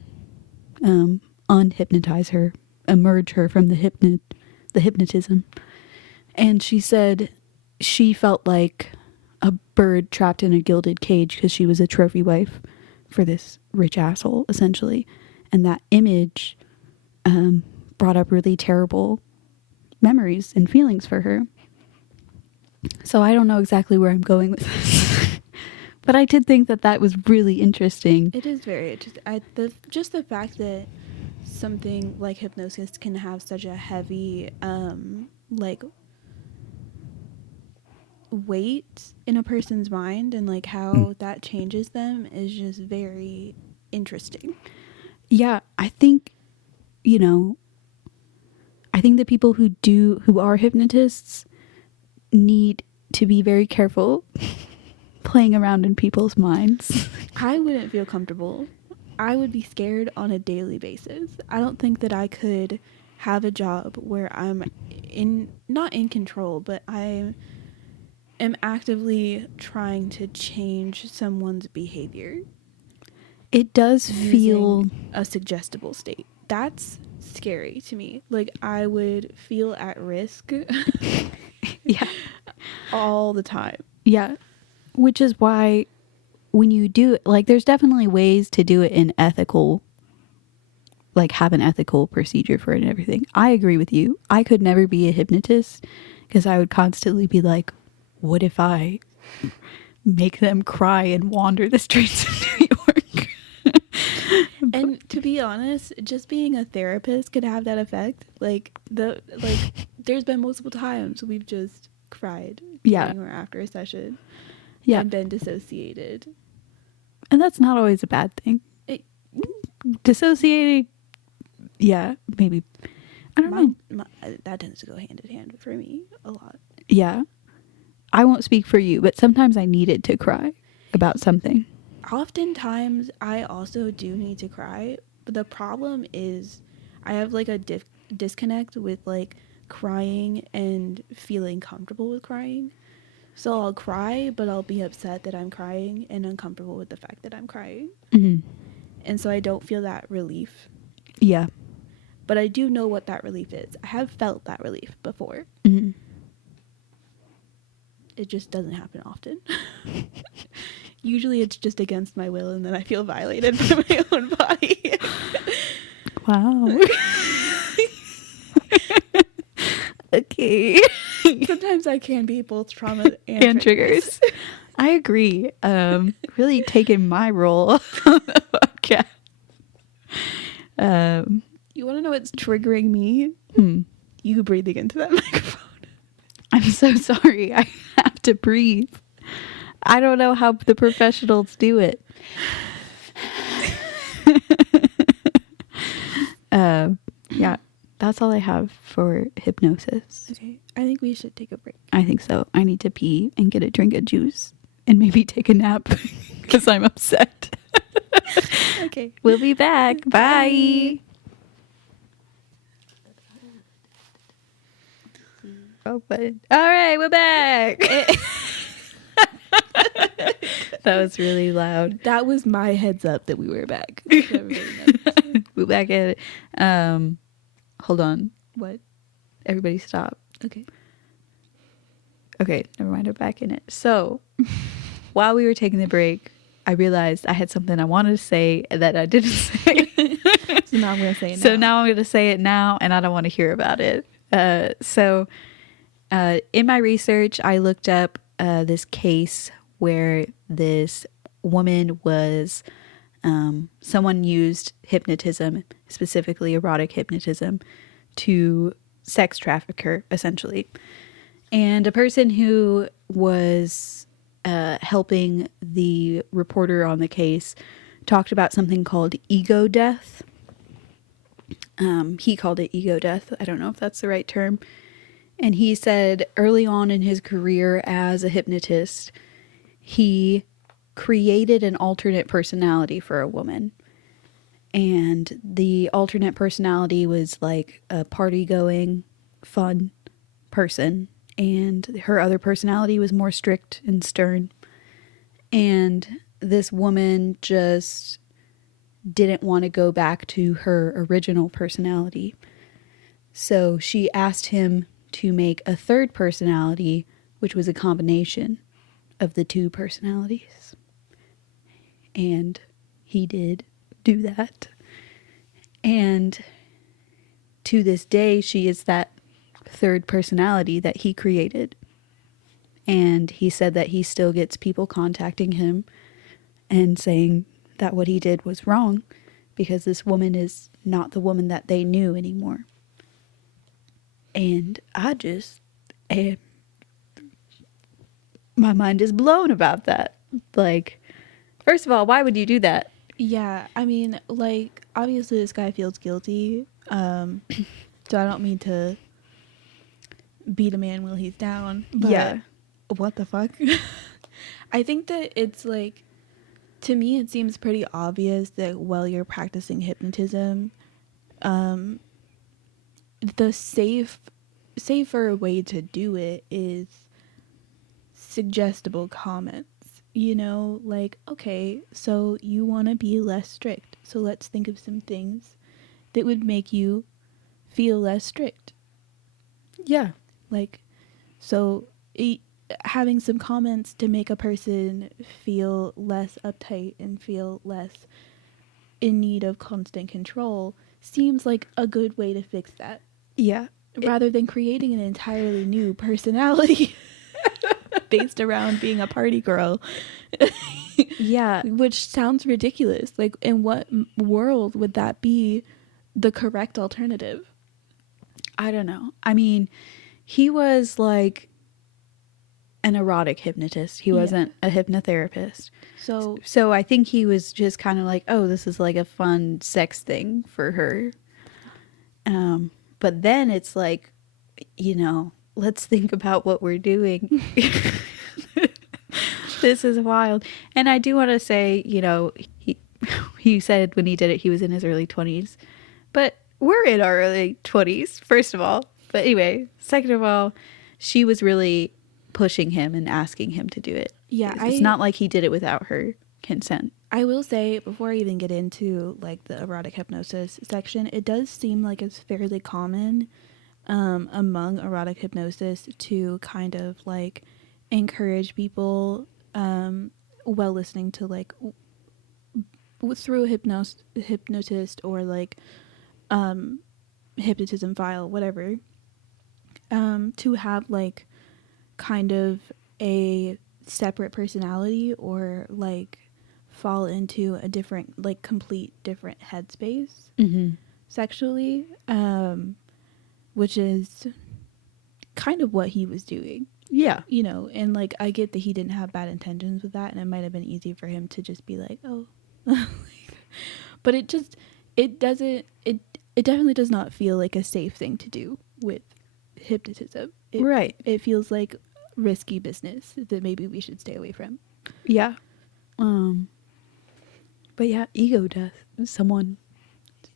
unhypnotize her, emerge her from the hypnotism. And she said she felt like a bird trapped in a gilded cage because she was a trophy wife for this rich asshole, essentially. And that image brought up really terrible memories and feelings for her. So I don't know exactly where I'm going with this. But I did think that that was really interesting. It is very interesting. Just the fact that something like hypnosis can have such a heavy, like, weight in a person's mind, and, like, how that changes them is just very interesting. Yeah, I think, you know, I think the people who are hypnotists need to be very careful playing around in people's minds. I wouldn't feel comfortable. I would be scared on a daily basis. I don't think that I could have a job where I'm not in control, but I am actively trying to change someone's behavior. It does feel a suggestible state. That's scary to me. Like, I would feel at risk. Yeah. All the time. Yeah. Which is why when you do it, like, there's definitely ways to do it in ethical like have an ethical procedure for it and everything. I agree with you. I could never be a hypnotist because I would constantly be like, what if I make them cry and wander the streets of New York? And to be honest, just being a therapist could have that effect. Like there's been multiple times we've just cried during or after a session, and been dissociated. And that's not always a bad thing. Dissociating, maybe. I don't know. That tends to go hand in hand for me a lot. Yeah. I won't speak for you, but sometimes I needed to cry about something. Oftentimes, I also do need to cry, but the problem is I have like a disconnect with like crying and feeling comfortable with crying. So I'll cry, but I'll be upset that I'm crying and uncomfortable with the fact that I'm crying. Mm-hmm. And so I don't feel that relief. Yeah. But I do know what that relief is. I have felt that relief before. Mm-hmm. It just doesn't happen often. Usually it's just against my will, and then I feel violated by my own body. Wow. Okay. Sometimes I can be both trauma and triggers. I agree. Really taking my role on the podcast. You want to know what's triggering me? You breathing into that microphone. I'm so sorry. I have to breathe. I don't know how the professionals do it. Yeah, that's all I have for hypnosis. Okay, I think we should take a break. I think so. I need to pee and get a drink of juice and maybe take a nap because I'm upset. Okay. We'll be back. Bye. Oh, but all right, we're back. That was really loud. That was my heads up that we were back. We're back at it. Hold on. What? Everybody stop. Okay. Okay, never mind. We're back in it. So, while we were taking the break, I realized I had something I wanted to say that I didn't say. So now I'm going to say it now. So now I'm going to say it now, and I don't want to hear about it. In my research, I looked up this case where this woman was, someone used hypnotism, specifically erotic hypnotism, to sex traffic her, essentially. And a person who was helping the reporter on the case talked about something called ego death. He called it ego death. I don't know if that's the right term. And he said early on in his career as a hypnotist, he created an alternate personality for a woman. And the alternate personality was like a party-going, fun person. And her other personality was more strict and stern. And this woman just didn't want to go back to her original personality. So she asked him to make a third personality, which was a combination of the two personalities. And he did do that. And to this day, she is that third personality that he created. And he said that he still gets people contacting him and saying that what he did was wrong because this woman is not the woman that they knew anymore. And I just my mind is blown about that. Like, first of all, why would you do that? Yeah, I mean, like, obviously this guy feels guilty. So I don't mean to beat a man while he's down. But Yeah. What the fuck? I think that it's like, to me, it seems pretty obvious that while you're practicing hypnotism, the safer way to do it is suggestible comments. You know, like, okay, so you want to be less strict. So let's think of some things that would make you feel less strict. Yeah. Like, so having some comments to make a person feel less uptight and feel less in need of constant control seems like a good way to fix that. Yeah. Rather than creating an entirely new personality based around being a party girl. Yeah. Which sounds ridiculous. Like, in what world would that be the correct alternative? I don't know. I mean, he was like an erotic hypnotist. He wasn't a hypnotherapist. So I think he was just kind of like, oh, this is like a fun sex thing for her. But then it's like, you know, let's think about what we're doing. This is wild. And I do want to say, you know, he said when he did it, he was in his early 20s. But we're in our early 20s, first of all. But anyway, second of all, she was really pushing him and asking him to do it. Yeah, it's not like he did it without her consent. I will say, before I even get into like the erotic hypnosis section, it does seem like it's fairly common among erotic hypnosis to kind of like encourage people while listening to like through a hypnotist or like hypnotism file, whatever, to have like kind of a separate personality or like fall into a different, like complete different headspace sexually, which is kind of what he was doing. Yeah. You know, and like I get that he didn't have bad intentions with that, and it might have been easy for him to just be like, oh. But it definitely does not feel like a safe thing to do with hypnotism. Right. It feels like risky business that maybe we should stay away from. Yeah. But yeah, ego death. Someone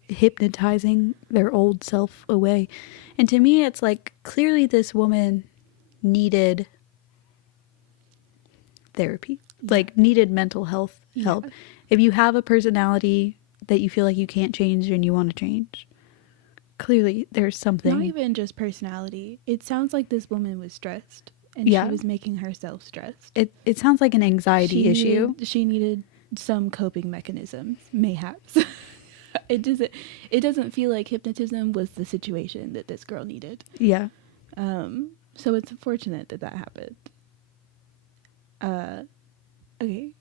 hypnotizing their old self away. And to me, it's like, clearly this woman needed therapy. Like, needed mental health help. Yeah. If you have a personality that you feel like you can't change and you want to change, clearly there's something. Not even just personality. It sounds like this woman was stressed. And she was making herself stressed. It sounds like an anxiety issue. She needed some coping mechanisms, mayhaps. It doesn't feel like hypnotism was the situation that this girl needed. Yeah. So it's unfortunate that happened. Okay.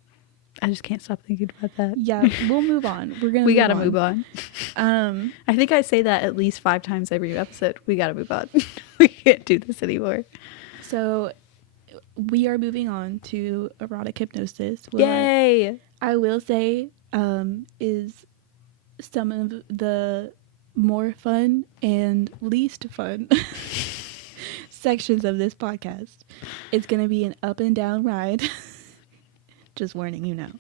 I just can't stop thinking about that. Yeah, we'll move on. We gotta move on. I think I say that at least 5 times every episode. We gotta move on. We can't do this anymore. So we are moving on to erotic hypnosis. Yay! I will say is some of the more fun and least fun sections of this podcast. It's going to be an up and down ride. Just warning you now.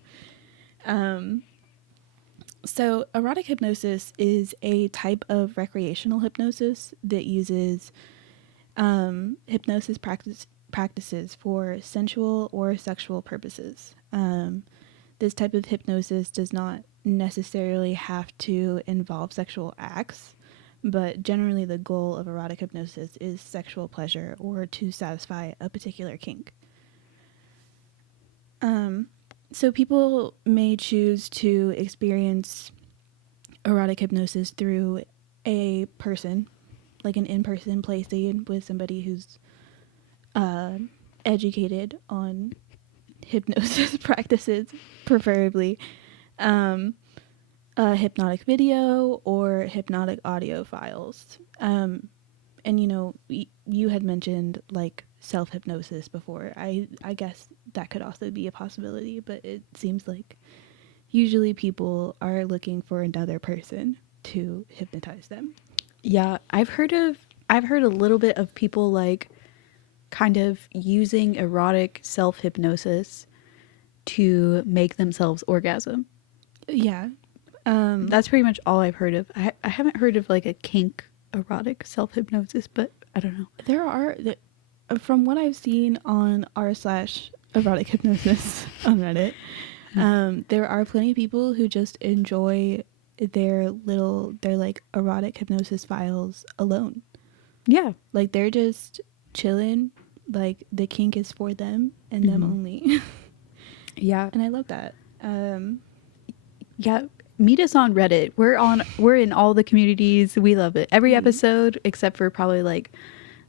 So erotic hypnosis is a type of recreational hypnosis that uses hypnosis practices for sensual or sexual purposes. This type of hypnosis does not necessarily have to involve sexual acts, but generally the goal of erotic hypnosis is sexual pleasure or to satisfy a particular kink. So people may choose to experience erotic hypnosis through a person, like an in-person play scene with somebody who's educated on hypnosis practices, preferably a hypnotic video or hypnotic audio files. And you know, you had mentioned like self-hypnosis before. I guess that could also be a possibility, but it seems like usually people are looking for another person to hypnotize them. Yeah, I've heard a little bit of people like kind of using erotic self-hypnosis to make themselves orgasm. Yeah. That's pretty much all I've heard of. I haven't heard of like a kink erotic self-hypnosis, but I don't know. There are, from what I've seen on r/erotic hypnosis on Reddit, there are plenty of people who just enjoy their like erotic hypnosis files alone. Yeah. Like they're just chilling, like the kink is for them and them only. Yeah. And I love that. Yeah. meet us on Reddit. We're in all the communities. We love it. Every episode except for probably like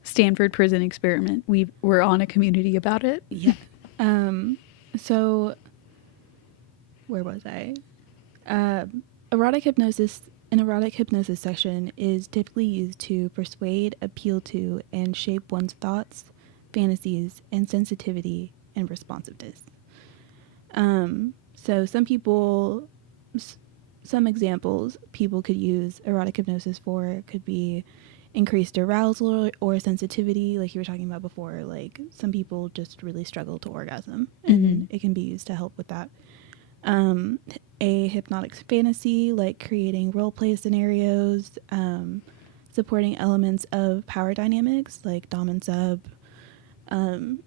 Stanford Prison Experiment. We're on a community about it. Yeah. So where was I? Erotic hypnosis. An erotic hypnosis session is typically used to persuade, appeal to, and shape one's thoughts, fantasies, and sensitivity and responsiveness. So some examples people could use erotic hypnosis for could be increased arousal or sensitivity, like you were talking about before. Like some people just really struggle to orgasm, and it can be used to help with that. A hypnotic fantasy, like creating role play scenarios, supporting elements of power dynamics, like dom and sub.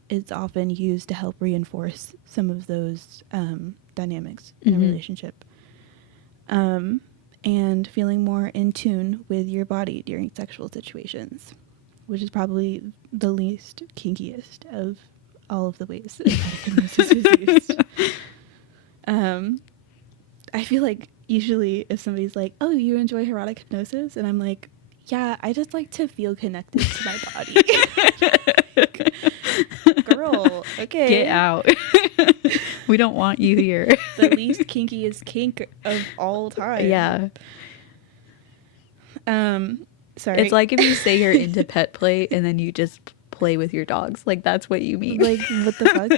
It's often used to help reinforce some of those dynamics in a relationship. And feeling more in tune with your body during sexual situations, which is probably the least kinkiest of all of the ways that hypnosis is used. I feel like usually if somebody's like, oh, you enjoy erotic hypnosis? And I'm like, yeah, I just like to feel connected to my body. Girl, okay. Get out. We don't want you here. The least kinkiest kink of all time. Yeah. Sorry. It's like if you say you're into pet play and then you just play with your dogs. Like, that's what you mean. Like, what the fuck?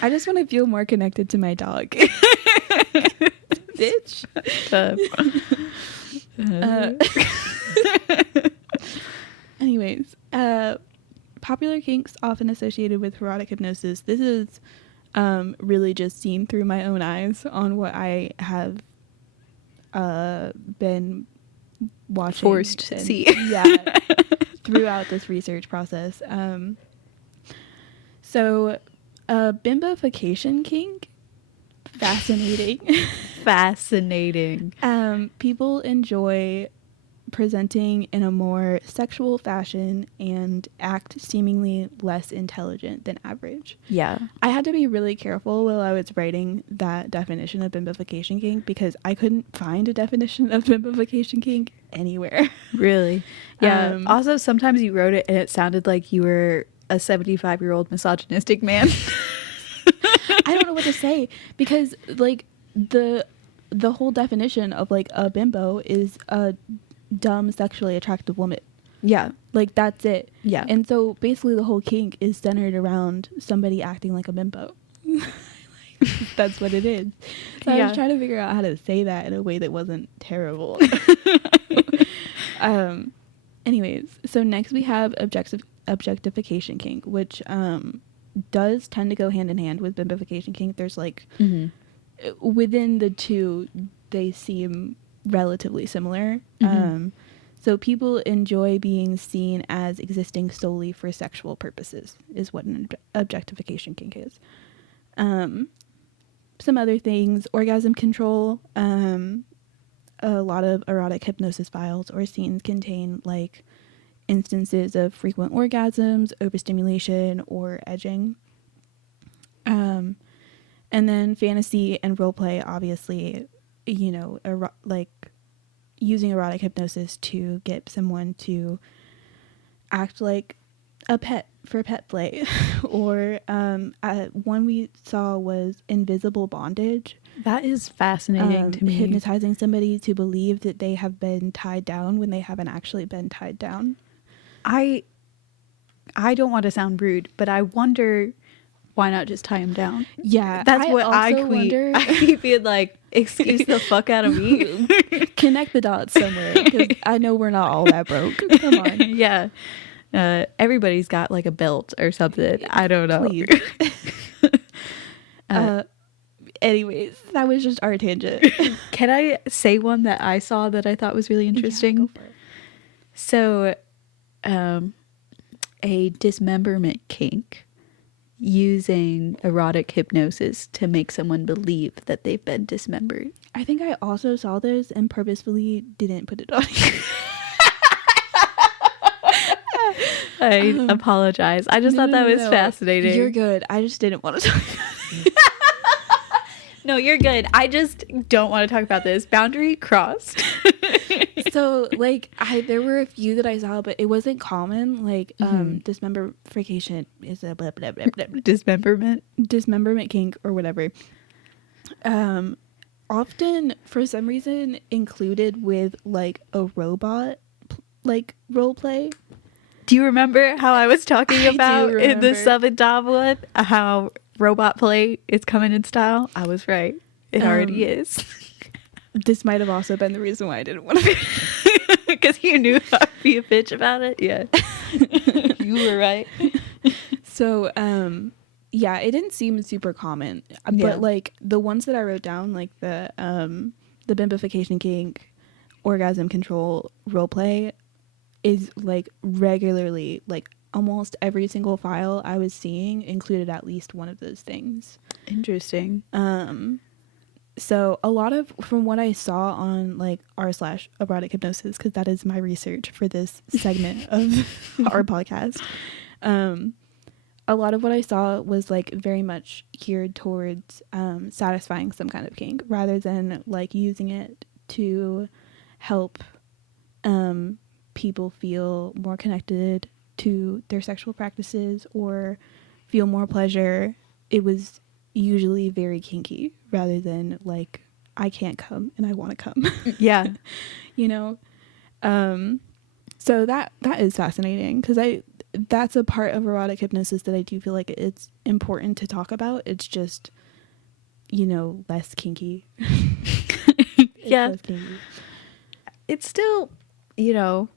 I just want to feel more connected to my dog. Bitch. Anyways, popular kinks often associated with erotic hypnosis. This is really just seen through my own eyes on what I have been watching. Forced to see. Yeah, throughout this research process. So, bimbofication kink, fascinating. Fascinating. People enjoy presenting in a more sexual fashion and act seemingly less intelligent than average. Yeah. I had to be really careful while I was writing that definition of bimbofication kink because I couldn't find a definition of bimbofication kink anywhere. Really? Yeah. Also, sometimes you wrote it and it sounded like you were a 75-year-old misogynistic man. I don't know what to say because like the whole definition of like a bimbo is a dumb sexually attractive woman. Yeah. Like that's it. Yeah. And so basically the whole kink is centered around somebody acting like a bimbo. That's what it is. So I was trying to figure out how to say that in a way that wasn't terrible. Anyways, so next we have objectification kink, which does tend to go hand in hand with bimbofication kink. There's like within the two they seem relatively similar. So people enjoy being seen as existing solely for sexual purposes is what an objectification kink is. Some other things: orgasm control. A lot of erotic hypnosis files or scenes contain like instances of frequent orgasms, overstimulation, or edging. And then fantasy and role play, obviously, you know, like using erotic hypnosis to get someone to act like a pet for pet play. Or one we saw was invisible bondage. That is fascinating to me. Hypnotizing somebody to believe that they have been tied down when they haven't actually been tied down. I don't want to sound rude, but I wonder why not just tie him down? Yeah, that's what I wonder. I keep being like, excuse the fuck out of me. Connect the dots somewhere, because I know we're not all that broke. Come on. Yeah. Everybody's got like a belt or something. I don't know. Please. Anyways, that was just our tangent. Can I say one that I saw that I thought was really interesting? Yeah, go for it. So, a dismemberment kink, using erotic hypnosis to make someone believe that they've been dismembered. I think I also saw this and purposefully didn't put it on. I apologize. I just thought that was fascinating. You're good. I just didn't want to talk about it. No, you're good. I just don't want to talk about this. Boundary crossed. So, like, there were a few that I saw, but it wasn't common. Like, dismemberment is a blah, blah, blah, blah, blah. Dismemberment kink or whatever. Often, for some reason, included with, like, a robot, like, role play. Do you remember how I was talking about in the Sub and Dom one? How robot play is coming in style? I was right. It already is. This might have also been the reason why I didn't want to be. Because you knew I'd be a bitch about it. Yeah. You were right. So, yeah, it didn't seem super common. But, like, the ones that I wrote down, like the bimbification kink, orgasm control, roleplay, is, like, regularly, like, almost every single file I was seeing included at least one of those things. Interesting. So a lot of, from what I saw on, like, r/erotic hypnosis, because that is my research for this segment of our podcast, a lot of what I saw was, like, very much geared towards satisfying some kind of kink rather than, like, using it to help people feel more connected to their sexual practices or feel more pleasure. It was usually very kinky rather than, like, I can't come and I want to come. Yeah. You know? So that is fascinating because that's a part of erotic hypnosis that I do feel like it's important to talk about. It's just, you know, less kinky. Yeah. Less kinky. It's still, you know,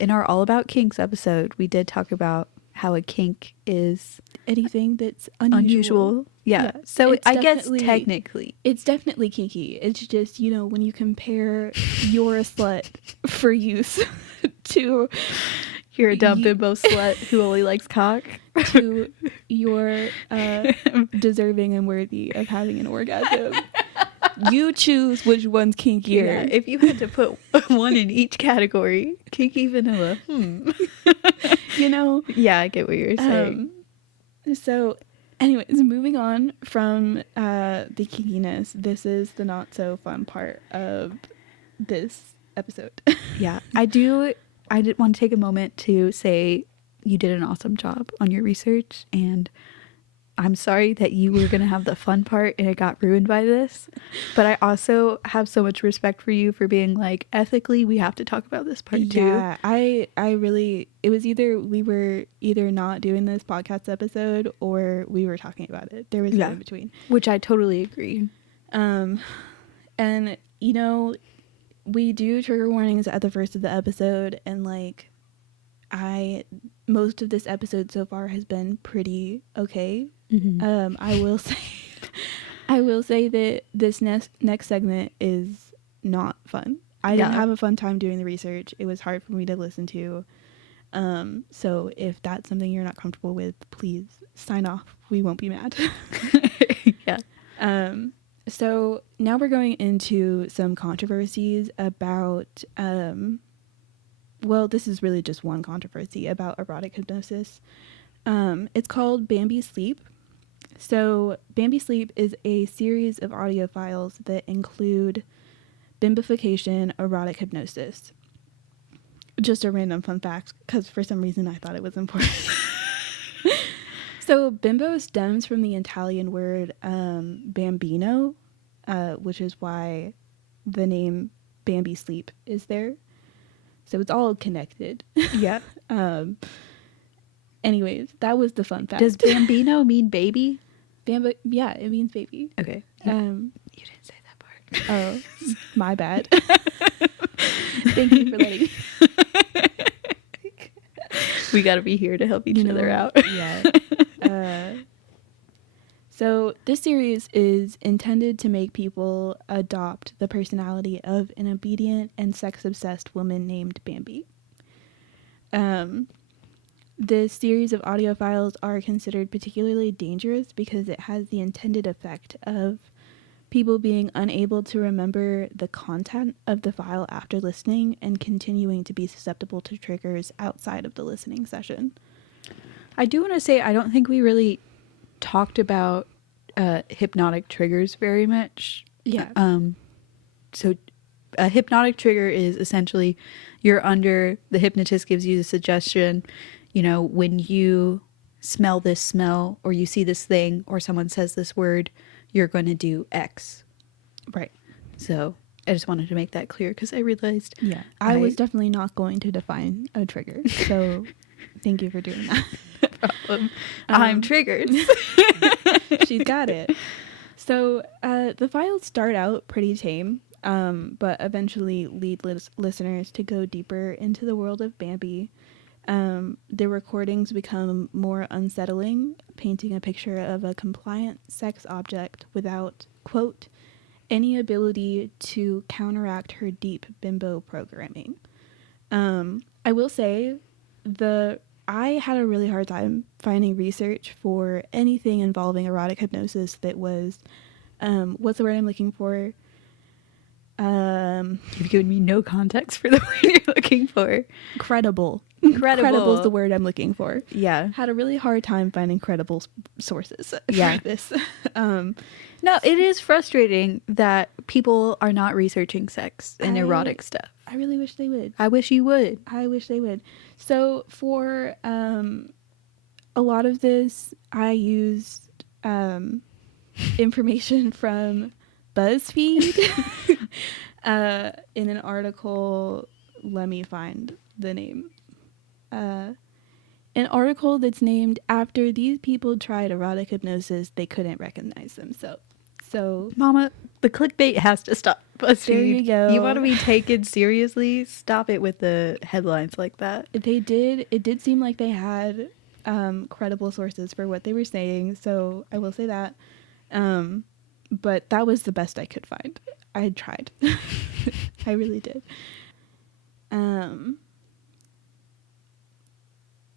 in our All About Kinks episode, we did talk about how a kink is anything that's unusual. Yeah. So I guess technically it's definitely kinky. It's just, you know, when you compare you're a slut for use to you're a dumb bimbo slut who only likes cock to you're deserving and worthy of having an orgasm. You choose which one's kinkier. Yeah, if you had to put one in each category, kinky vanilla. You know? Yeah, I get what you're saying. So, anyways, moving on from the kinkiness, this is the not so fun part of this episode. Yeah, I did want to take a moment to say you did an awesome job on your research, and I'm sorry that you were going to have the fun part and it got ruined by this. But I also have so much respect for you for being like, ethically, we have to talk about this part too. Yeah, I really, it was either we were not doing this podcast episode or we were talking about it. There was no in between. Which I totally agree. And, you know, we do trigger warnings at the first of the episode, and like, most of this episode so far has been pretty okay. Mm-hmm. I will say that this next segment is not fun. I didn't have a fun time doing the research. It was hard for me to listen to. So if that's something you're not comfortable with, please sign off. We won't be mad. Yeah. So now we're going into some controversies about, well, this is really just one controversy about erotic hypnosis. It's called Bambi Sleep. So Bambi Sleep is a series of audio files that include bimbification, erotic hypnosis. Just a random fun fact, because for some reason I thought it was important. So bimbo stems from the Italian word bambino, which is why the name Bambi Sleep is there. So it's all connected. Yeah. Anyways, that was the fun fact. Does bambino mean baby? Yeah, it means baby. Okay. You didn't say that part. Oh, my bad. Thank you for letting me. We got to be here to help each other out. Yeah. So this series is intended to make people adopt the personality of an obedient and sex-obsessed woman named Bambi. This series of audio files are considered particularly dangerous because it has the intended effect of people being unable to remember the content of the file after listening and continuing to be susceptible to triggers outside of the listening session. I do want to say I don't think we really talked about hypnotic triggers very much. Yeah. So a hypnotic trigger is essentially the hypnotist gives you the suggestion, when you smell this smell or you see this thing or someone says this word, you're going to do X. Right. So I just wanted to make that clear because I realized. Yeah. I was definitely not going to define a trigger. So thank you for doing that. No problem. I'm triggered. She's got it. So the files start out pretty tame, but eventually lead listeners to go deeper into the world of Bambi. The recordings become more unsettling, painting a picture of a compliant sex object without, quote, any ability to counteract her deep bimbo programming. I will say I had a really hard time finding research for anything involving erotic hypnosis that was, what's the word I'm looking for? You've given me no context for the word you're looking for. Credible. Credible is the word I'm looking for. Yeah. Had a really hard time finding credible sources for this. No, it is frustrating that people are not researching sex and erotic stuff. I really wish they would. I wish you would. I wish they would. So for a lot of this, I used information from BuzzFeed in an article. Let me find the name. An article that's named "After These People Tried Erotic Hypnosis, They Couldn't Recognize Themselves." So, Mama, the clickbait has to stop. BuzzFeed. There you go. You want to be taken seriously? Stop it with the headlines like that. They did. It did seem like they had credible sources for what they were saying. So I will say that. But that was the best I could find. I had tried. I really did.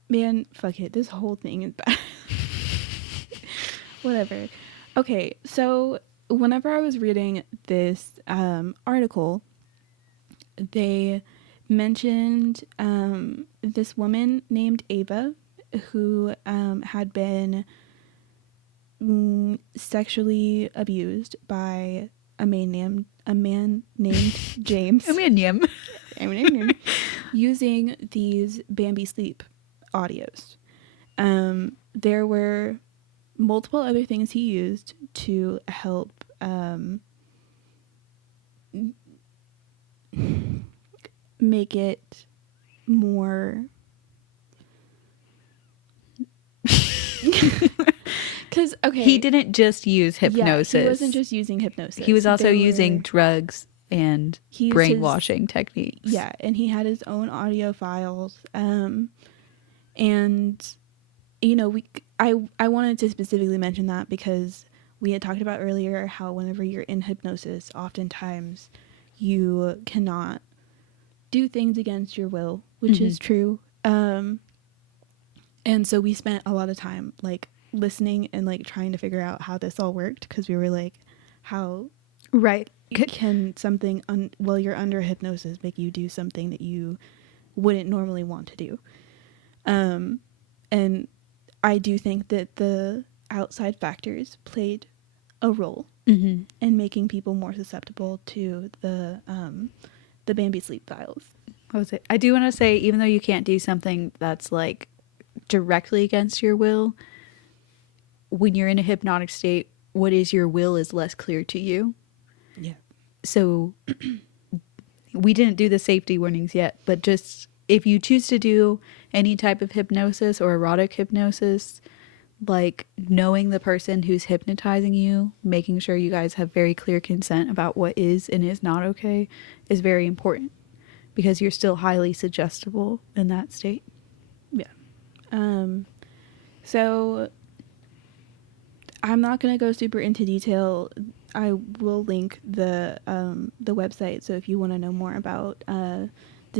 Man, fuck it. This whole thing is bad. Whatever. Okay, so whenever I was reading this article, they mentioned this woman named Ava who had been sexually abused by a man named James. Using these Bambi sleep audios. There were multiple other things he used to help make it more because he didn't just use hypnosis. Yeah, he wasn't just using hypnosis. He was also using drugs and brainwashing techniques. Yeah, and he had his own audio files. And I wanted to specifically mention that because we had talked about earlier how whenever you're in hypnosis, oftentimes you cannot do things against your will, which is true. And so we spent a lot of time like listening and like trying to figure out how this all worked, because we were like, how can something while you're under hypnosis make you do something that you wouldn't normally want to do? And I do think that the outside factors played a role in making people more susceptible to the Bambi sleep files. What was it? I do want to say, even though you can't do something that's like directly against your will, when you're in a hypnotic state, what is your will is less clear to you. Yeah. So we didn't do the safety warnings yet, but just if you choose to do any type of hypnosis or erotic hypnosis, like knowing the person who's hypnotizing you, making sure you guys have very clear consent about what is and is not okay is very important, because you're still highly suggestible in that state. Yeah. So I'm not going to go super into detail. I will link the website. So if you want to know more about the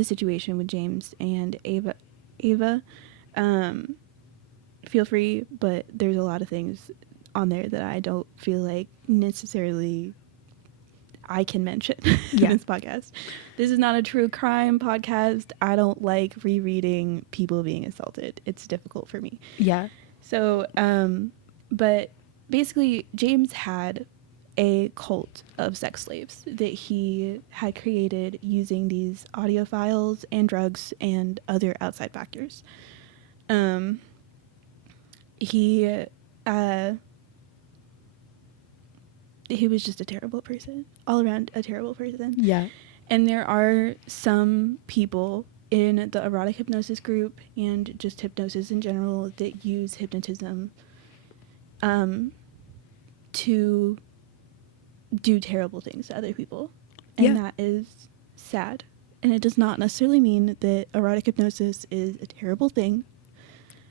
situation with James and Ava, feel free, but there's a lot of things on there that I don't feel like necessarily I can mention in this podcast. This is not a true crime podcast. I don't like rereading people being assaulted. It's difficult for me. Yeah. So, but basically James had a cult of sex slaves that he had created using these audio files and drugs and other outside factors. He was just a terrible person, all around a terrible person. Yeah. And there are some people in the erotic hypnosis group and just hypnosis in general that use hypnotism to do terrible things to other people. And that is sad. And it does not necessarily mean that erotic hypnosis is a terrible thing.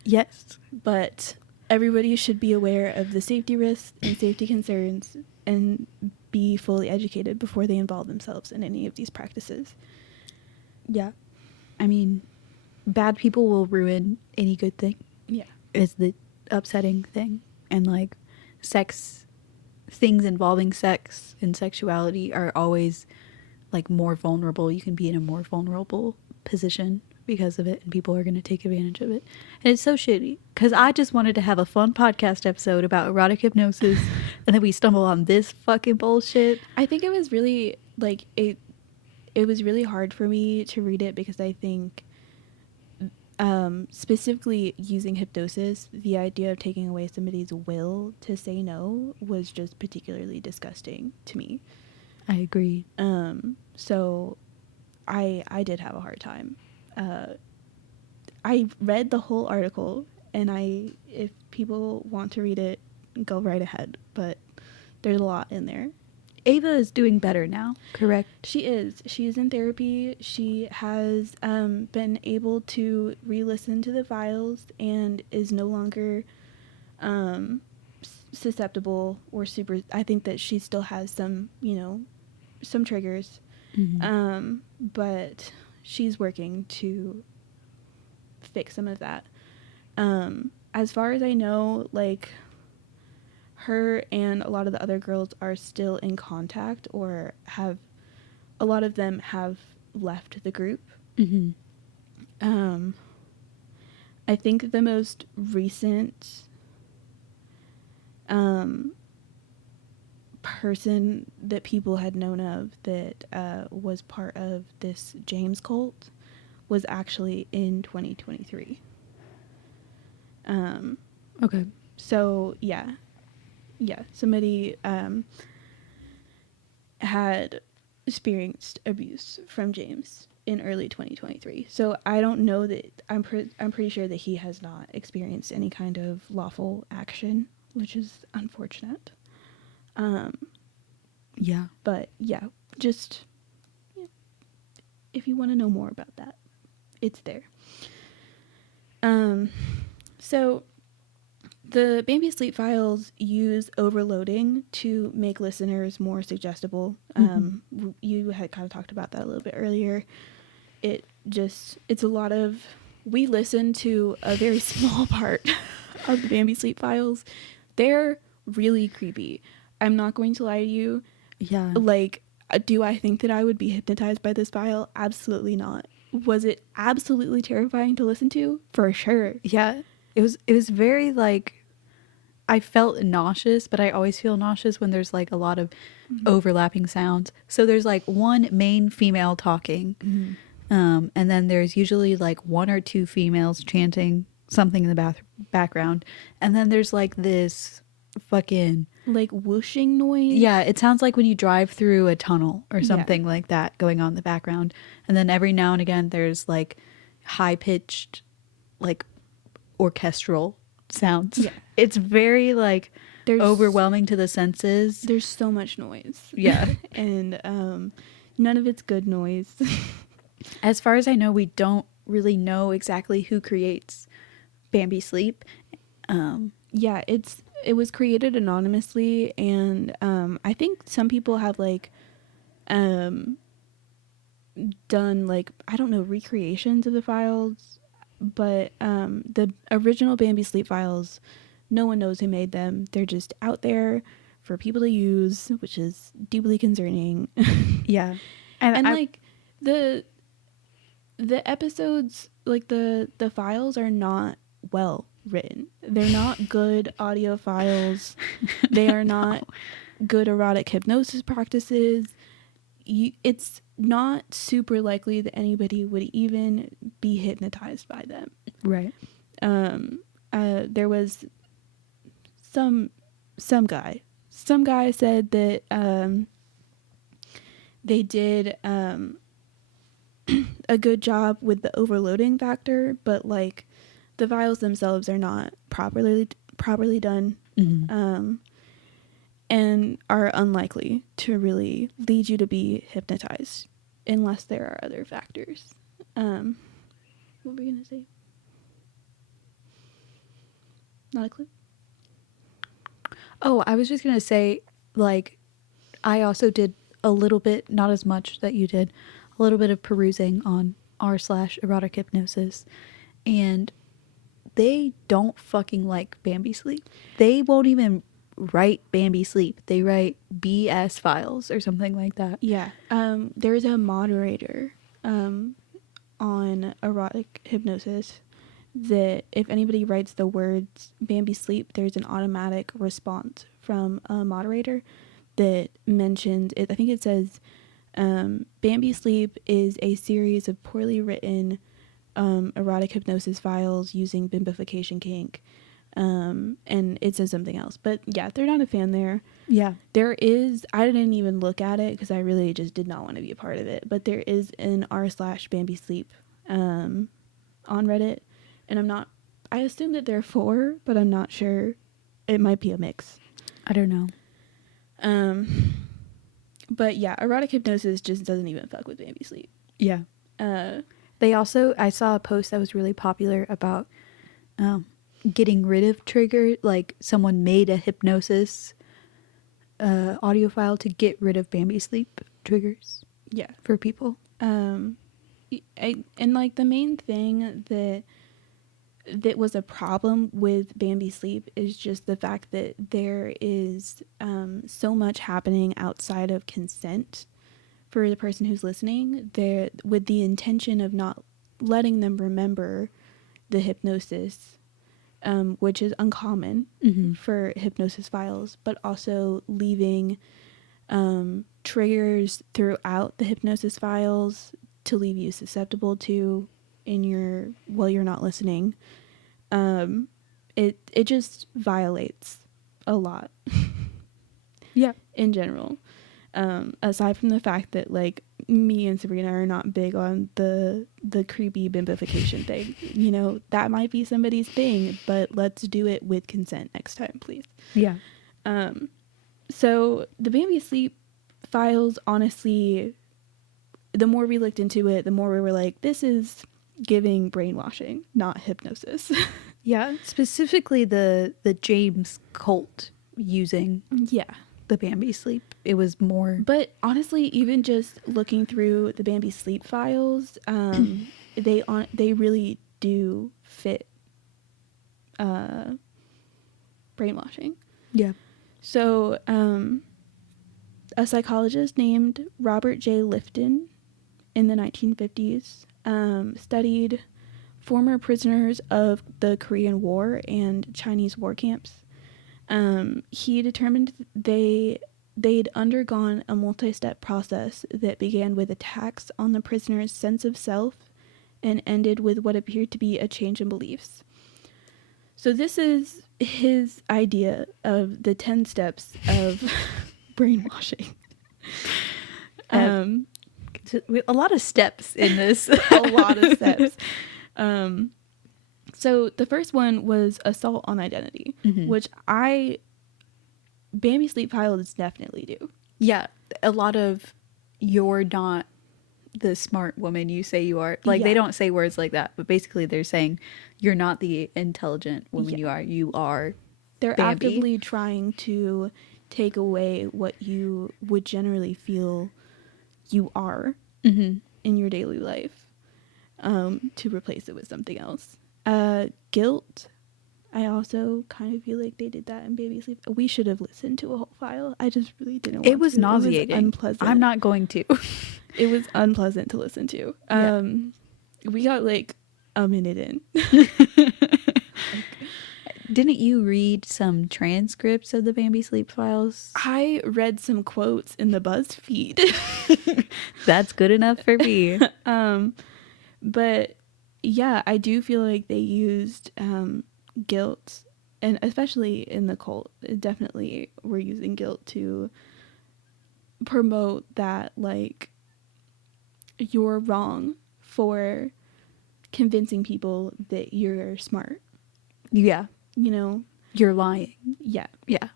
Yes. But everybody should be aware of the safety risks and safety concerns and be fully educated before they involve themselves in any of these practices. Yeah. I mean, bad people will ruin any good thing. Yeah. Is the upsetting thing. And like things involving sex and sexuality are always like more vulnerable. You can be in a more vulnerable position because of it, and people are going to take advantage of it. And it's so shitty because I just wanted to have a fun podcast episode about erotic hypnosis and then we stumble on this fucking bullshit. I think it was really like it was really hard for me to read it because I think specifically using hypnosis, the idea of taking away somebody's will to say no was just particularly disgusting to me. I agree. So I did have a hard time. I read the whole article, and if people want to read it, go right ahead, but there's a lot in there. Ava is doing better now, correct? She is in therapy. She has been able to re-listen to the files and is no longer susceptible or super. I think that she still has some triggers, but she's working to fix some of that. As far as I know, like, her and a lot of the other girls are still in contact, or a lot of them have left the group. I think the most recent person that people had known of that was part of this James cult was actually in 2023. Okay. So yeah, somebody had experienced abuse from James in early 2023. So I don't know that I'm pretty sure that he has not experienced any kind of lawful action, which is unfortunate. Yeah. But yeah, just if you want to know more about that, it's there. So the Bambi Sleep Files use overloading to make listeners more suggestible. You had kind of talked about that a little bit earlier. It's a lot of, we listen to a very small part of the Bambi Sleep Files. They're really creepy. I'm not going to lie to you. Yeah. Like, do I think that I would be hypnotized by this file? Absolutely not. Was it absolutely terrifying to listen to? For sure. Yeah. It was very like, I felt nauseous, but I always feel nauseous when there's like a lot of overlapping sounds. So there's like one main female talking, and then there's usually like one or two females chanting something in the background, and then there's like this fucking like whooshing noise. Yeah, it sounds like when you drive through a tunnel or something like that going on in the background, and then every now and again there's like high pitched, like orchestral sounds. Yeah. It's very like overwhelming to the senses. There's so much noise. Yeah. And none of it's good noise. As far as I know, we don't really know exactly who creates Bambi Sleep. Yeah, it was created anonymously, and I think some people have like done like, I don't know, recreations of the files. But the original Bambi Sleep Files, no one knows who made them. They're just out there for people to use, which is deeply concerning. Yeah. And like the episodes, like the files are not well written. They're not good audio files. They are not good erotic hypnosis practices. It's not super likely that anybody would even be hypnotized by them. Right. There was some guy said that they did a good job with the overloading factor, but like the vials themselves are not properly done. Mm-hmm. And are unlikely to really lead you to be hypnotized unless there are other factors. What were we gonna say? Not a clue. Oh, I was just gonna say, like, I also did a little bit, not as much that you did, a little bit of perusing on r/erotic hypnosis, and they don't fucking like Bambi sleep. They won't even write Bambi sleep. They write BS files or something like that. Yeah. There's a moderator on erotic hypnosis that if anybody writes the words Bambi sleep, there's an automatic response from a moderator that mentions it. I think it says Bambi sleep is a series of poorly written erotic hypnosis files using bimbification kink. And it says something else, but yeah, they're not a fan there. Yeah, there is, I didn't even look at it because I really just did not want to be a part of it, but there is an r/Bambi sleep on Reddit, and I assume that there are 4, but I'm not sure. It might be a mix. I don't know. But yeah, erotic hypnosis just doesn't even fuck with Bambi sleep. Yeah. They also, I saw a post that was really popular about getting rid of trigger, like someone made a hypnosis audio file to get rid of Bambi sleep triggers. Yeah, for people. And like the main thing that was a problem with Bambi sleep is just the fact that there is so much happening outside of consent for the person who's listening, there with the intention of not letting them remember the hypnosis, which is uncommon for hypnosis files, but also leaving triggers throughout the hypnosis files to leave you susceptible to while you're not listening. It just violates a lot. Yeah. In general. Aside from the fact that like me and Sabrina are not big on the creepy bimbification thing. You know, that might be somebody's thing, but let's do it with consent next time, please. Yeah. So the Bambi sleep files, honestly, the more we looked into it, the more we were like, this is giving brainwashing, not hypnosis. Yeah, specifically the James cult using the Bambi sleep. It was more, but honestly, even just looking through the Bambi sleep files, they really do fit brainwashing. Yeah. So a psychologist named Robert J. Lifton in the 1950s studied former prisoners of the Korean War and Chinese war camps. He determined they'd undergone a multi-step process that began with attacks on the prisoner's sense of self and ended with what appeared to be a change in beliefs. So this is his idea of the 10 steps of brainwashing. A lot of steps in this. A lot of steps. So the first one was assault on identity, which Bambi sleep files definitely do. Yeah, a lot of you're not the smart woman you say you are. Like, they don't say words like that, but basically they're saying you're not the intelligent woman you are. You are They're Bambi. actively trying to take away what you would generally feel you are in your daily life, to replace it with something else. Guilt. I also kind of feel like they did that in Bambi sleep. We should have listened to a whole file. I just really didn't want to. It was nauseating. It was unpleasant. I'm not going to. It was unpleasant to listen to. We got like a minute in. Didn't you read some transcripts of the Bambi Sleep Files? I read some quotes in the BuzzFeed. That's good enough for me. But yeah, I do feel like they used guilt, and especially in the cult, definitely were using guilt to promote that, like, you're wrong for convincing people that you're smart. Yeah. You know? You're lying. Yeah. Yeah.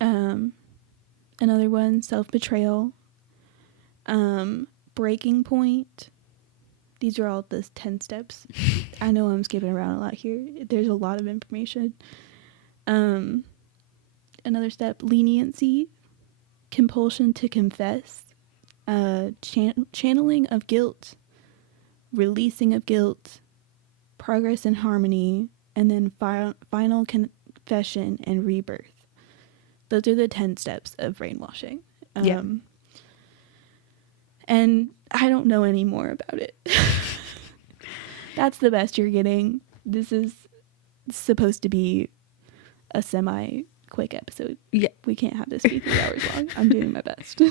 Another one, self-betrayal. Breaking point. These are all the 10 steps. I know I'm skipping around a lot here. There's a lot of information. Another step, leniency. Compulsion to confess. Channeling of guilt. Releasing of guilt. Progress and harmony. And then final confession and rebirth. Those are the 10 steps of brainwashing. Yeah. And I don't know any more about it. That's the best you're getting. This is supposed to be a semi-quick episode. Yeah. We can't have this be 3 hours long. I'm doing my best.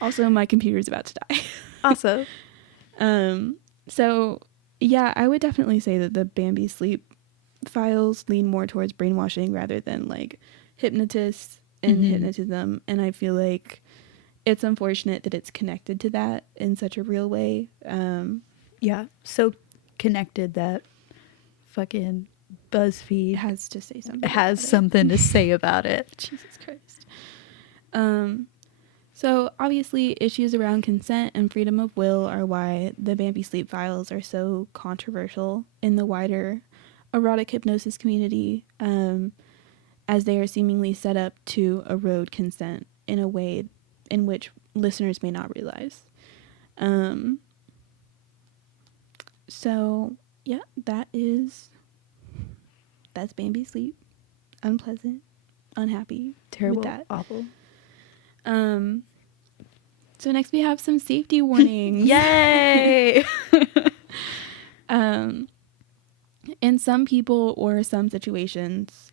Also, my computer's about to die. Awesome. So, yeah, I would definitely say that the Bambi Sleep Files lean more towards brainwashing rather than, like, hypnotists and hypnotism. And I feel like it's unfortunate that it's connected to that in such a real way. Yeah, so connected that fucking BuzzFeed has to say something. Has something to say about it. Jesus Christ. So obviously issues around consent and freedom of will are why the Bambi Sleep Files are so controversial in the wider erotic hypnosis community, as they are seemingly set up to erode consent in a way in which listeners may not realize. So yeah, that's Bambi Sleep. Unpleasant, unhappy, terrible, with that. Awful. So next we have some safety warnings. Yay! In some people or some situations,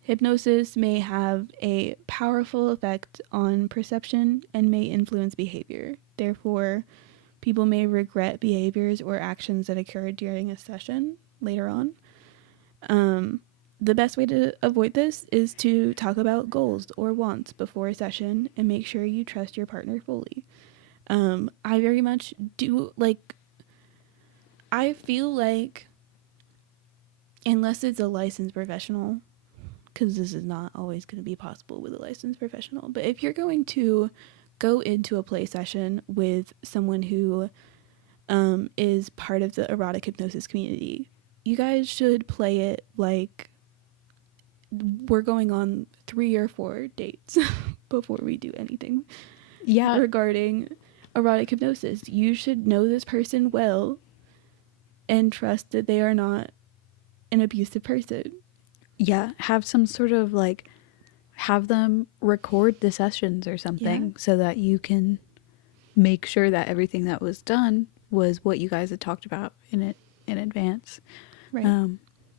hypnosis may have a powerful effect on perception and may influence behavior. Therefore, people may regret behaviors or actions that occurred during a session later on. The best way to avoid this is to talk about goals or wants before a session and make sure you trust your partner fully. I very much do, like, I feel like unless it's a licensed professional, because this is not always going to be possible with a licensed professional, but if you're going to go into a play session with someone who is part of the erotic hypnosis community, you guys should play it like we're going on 3 or 4 dates before we do anything regarding erotic hypnosis. You should know this person well and trust that they are not an abusive person. Yeah, have some sort of, like, have them record the sessions or something so that you can make sure that everything that was done was what you guys had talked about in advance. Right.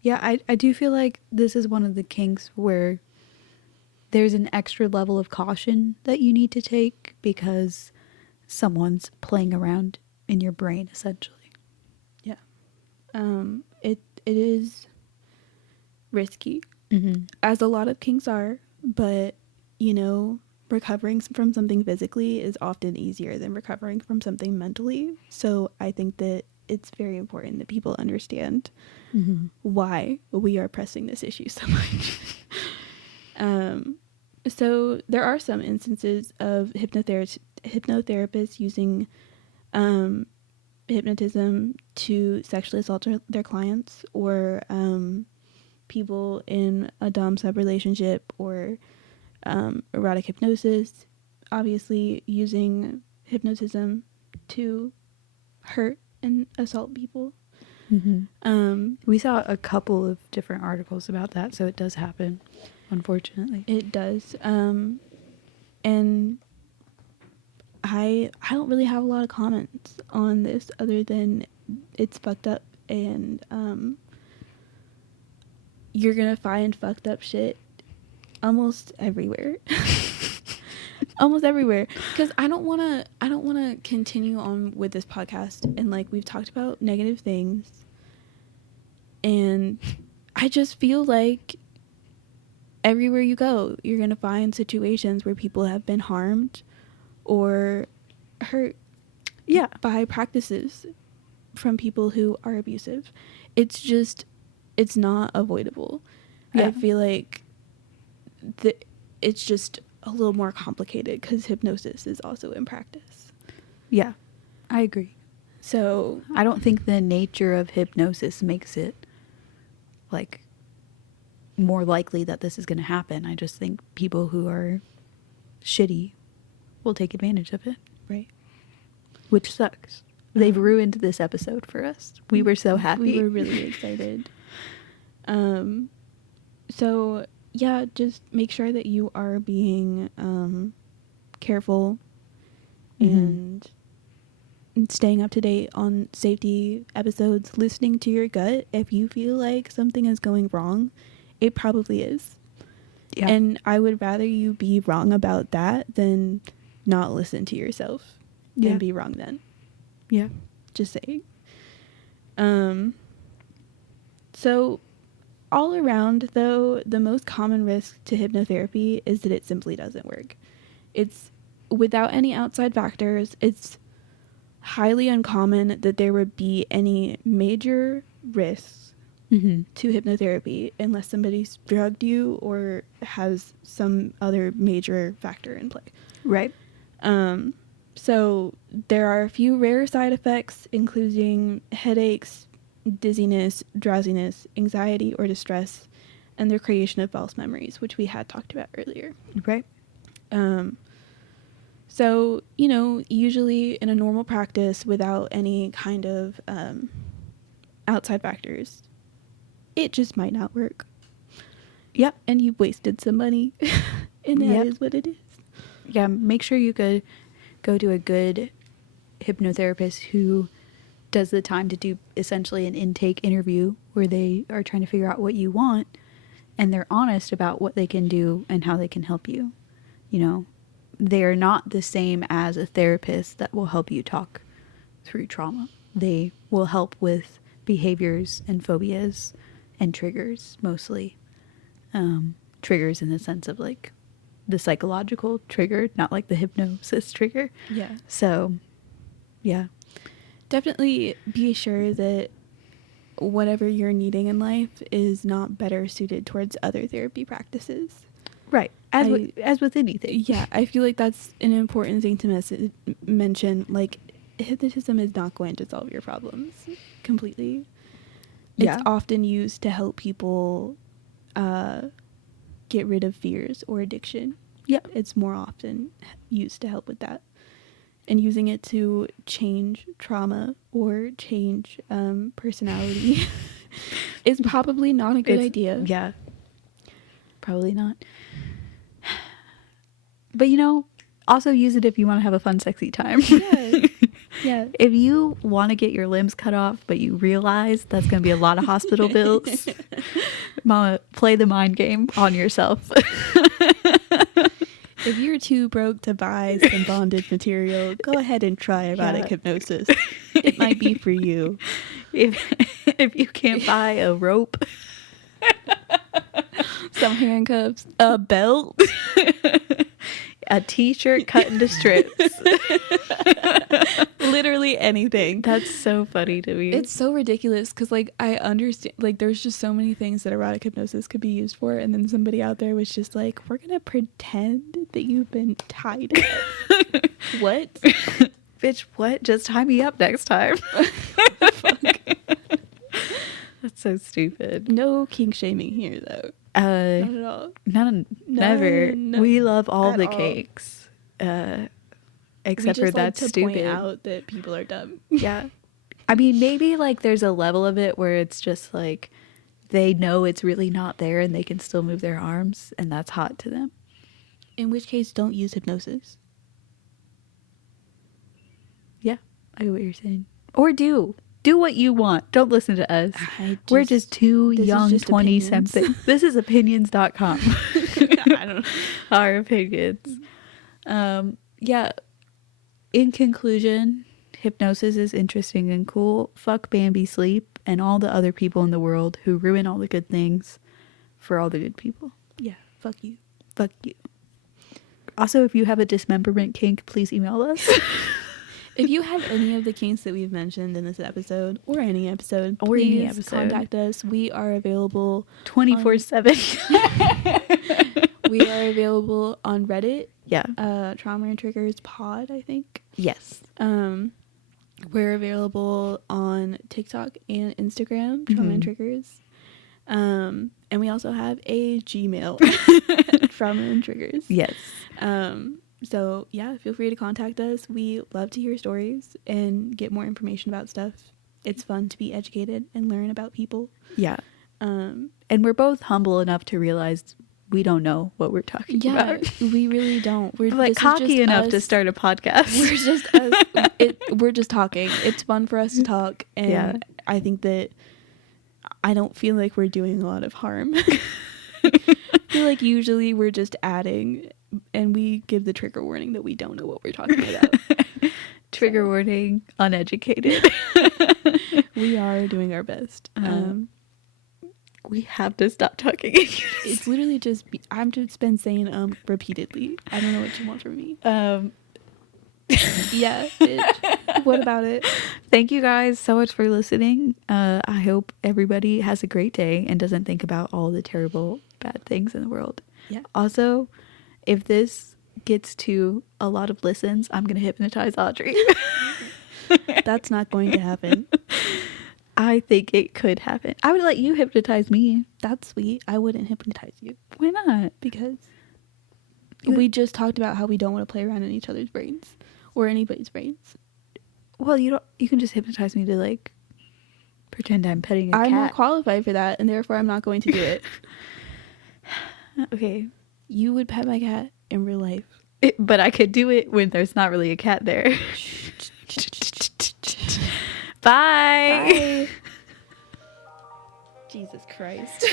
Yeah, I do feel like this is one of the kinks where there's an extra level of caution that you need to take because someone's playing around in your brain, essentially. Yeah. It is risky, as a lot of kinks are, but, you know, recovering from something physically is often easier than recovering from something mentally. So I think that it's very important that people understand why we are pressing this issue so much. So there are some instances of hypnotherapists using hypnotism to sexually assault their clients, or people in a dom-sub relationship, or erotic hypnosis, obviously using hypnotism to hurt and assault people. We saw a couple of different articles about that, so it does happen, unfortunately. It does. And I don't really have a lot of comments on this other than it's fucked up, and you're gonna find fucked up shit almost everywhere. Almost everywhere. Because I don't want to continue on with this podcast and like we've talked about negative things, and I just feel like everywhere you go you're gonna find situations where people have been harmed or hurt by practices from people who are abusive. It's not avoidable. I feel like it's just a little more complicated because hypnosis is also in practice. Yeah, I agree. So I don't think the nature of hypnosis makes it like more likely that this is going to happen. I just think people who are shitty will take advantage of it. Right. Which sucks. They've ruined this episode for us. We were so happy. We were really excited. So yeah, just make sure that you are being careful and staying up to date on safety episodes, listening to your gut. If you feel like something is going wrong, it probably is. Yeah. And I would rather you be wrong about that than not listen to yourself and be wrong then. Yeah. Just saying. So all around, though, the most common risk to hypnotherapy is that it simply doesn't work. It's without any outside factors. It's highly uncommon that there would be any major risks to hypnotherapy unless somebody's drugged you or has some other major factor in play. Right. So there are a few rare side effects, including headaches, dizziness, drowsiness, anxiety or distress, and the creation of false memories, which we had talked about earlier. Right. So, you know, usually in a normal practice without any kind of outside factors, it just might not work. Yep. And you've wasted some money, and that is what it is. Yeah, make sure you could go to a good hypnotherapist who does the time to do essentially an intake interview where they are trying to figure out what you want and they're honest about what they can do and how they can help you. You know, they are not the same as a therapist that will help you talk through trauma. They will help with behaviors and phobias and triggers mostly. Triggers in the sense of like the psychological trigger, not like the hypnosis trigger. Yeah. So, yeah. Definitely be sure that whatever you're needing in life is not better suited towards other therapy practices. Right. As with anything. Yeah, I feel like that's an important thing to mention. Like, hypnotism is not going to solve your problems completely. It's often used to help people get rid of fears or addiction. Yep. It's more often used to help with that. And using it to change trauma or change personality is probably not a good idea. Yeah. Probably not. But, you know, also use it if you want to have a fun, sexy time. Yeah. Yeah. If you want to get your limbs cut off, but you realize that's going to be a lot of hospital bills, mama, play the mind game on yourself. If you're too broke to buy some bondage material, go ahead and try erotic hypnosis. It might be for you. If you can't buy a rope, some handcuffs, a belt, a t-shirt cut into strips. Literally anything. That's so funny to me. It's so ridiculous because, like, I understand, like, there's just so many things that erotic hypnosis could be used for, and then somebody out there was just like, we're gonna pretend that you've been tied up. What? Bitch, what? Just tie me up next time. Fuck. That's so stupid. No kink shaming here, though. Not at all. Never. We love all the cakes. Except for that's to stupid. Point out that people are dumb. Yeah. I mean, maybe like there's a level of it where it's just like they know it's really not there and they can still move their arms and that's hot to them. In which case, don't use hypnosis. Yeah, I get what you're saying. Or do. Do what you want. Don't listen to us. We're just two young 20-something. This is opinions.com. I don't know. Our opinions. Yeah. In conclusion, hypnosis is interesting and cool. Fuck Bambi Sleep and all the other people in the world who ruin all the good things for all the good people. Yeah. Fuck you. Fuck you. Also, if you have a dismemberment kink, please email us. If you have any of the kinks that we've mentioned in this episode or any episode, please contact us. We are available 24/7. We are available on Reddit. Yeah. Trauma and Triggers Pod, I think. Yes. We're available on TikTok and Instagram, Trauma and Triggers. And we also have a Gmail, Trauma and Triggers. Yes. So yeah, feel free to contact us. We love to hear stories and get more information about stuff. It's fun to be educated and learn about people. Yeah. And we're both humble enough to realize we don't know what we're talking about. We really don't. We're like cocky enough to start a podcast. We're just us. We're just talking. It's fun for us to talk, and I think that I don't feel like we're doing a lot of harm. I feel like usually we're just adding, and we give the trigger warning that we don't know what we're talking about. Trigger warning, uneducated. We are doing our best. We have to stop talking. It's literally just I've just been saying repeatedly. I don't know what you want from me. Yeah, bitch. What about it? Thank you guys so much for listening. I hope everybody has a great day and doesn't think about all the terrible bad things in the world. Yeah. Also, if this gets to a lot of listens, I'm gonna hypnotize Audrey. That's not going to happen. I think it could happen. I would let you hypnotize me. That's sweet. I wouldn't hypnotize you. Why not? Because we just talked about how we don't want to play around in each other's brains or anybody's brains. Well, you can just hypnotize me to like pretend I'm petting a cat. I'm not qualified for that, and therefore I'm not going to do it. Okay. You would pet my cat in real life. But I could do it when there's not really a cat there. Bye. Jesus Christ.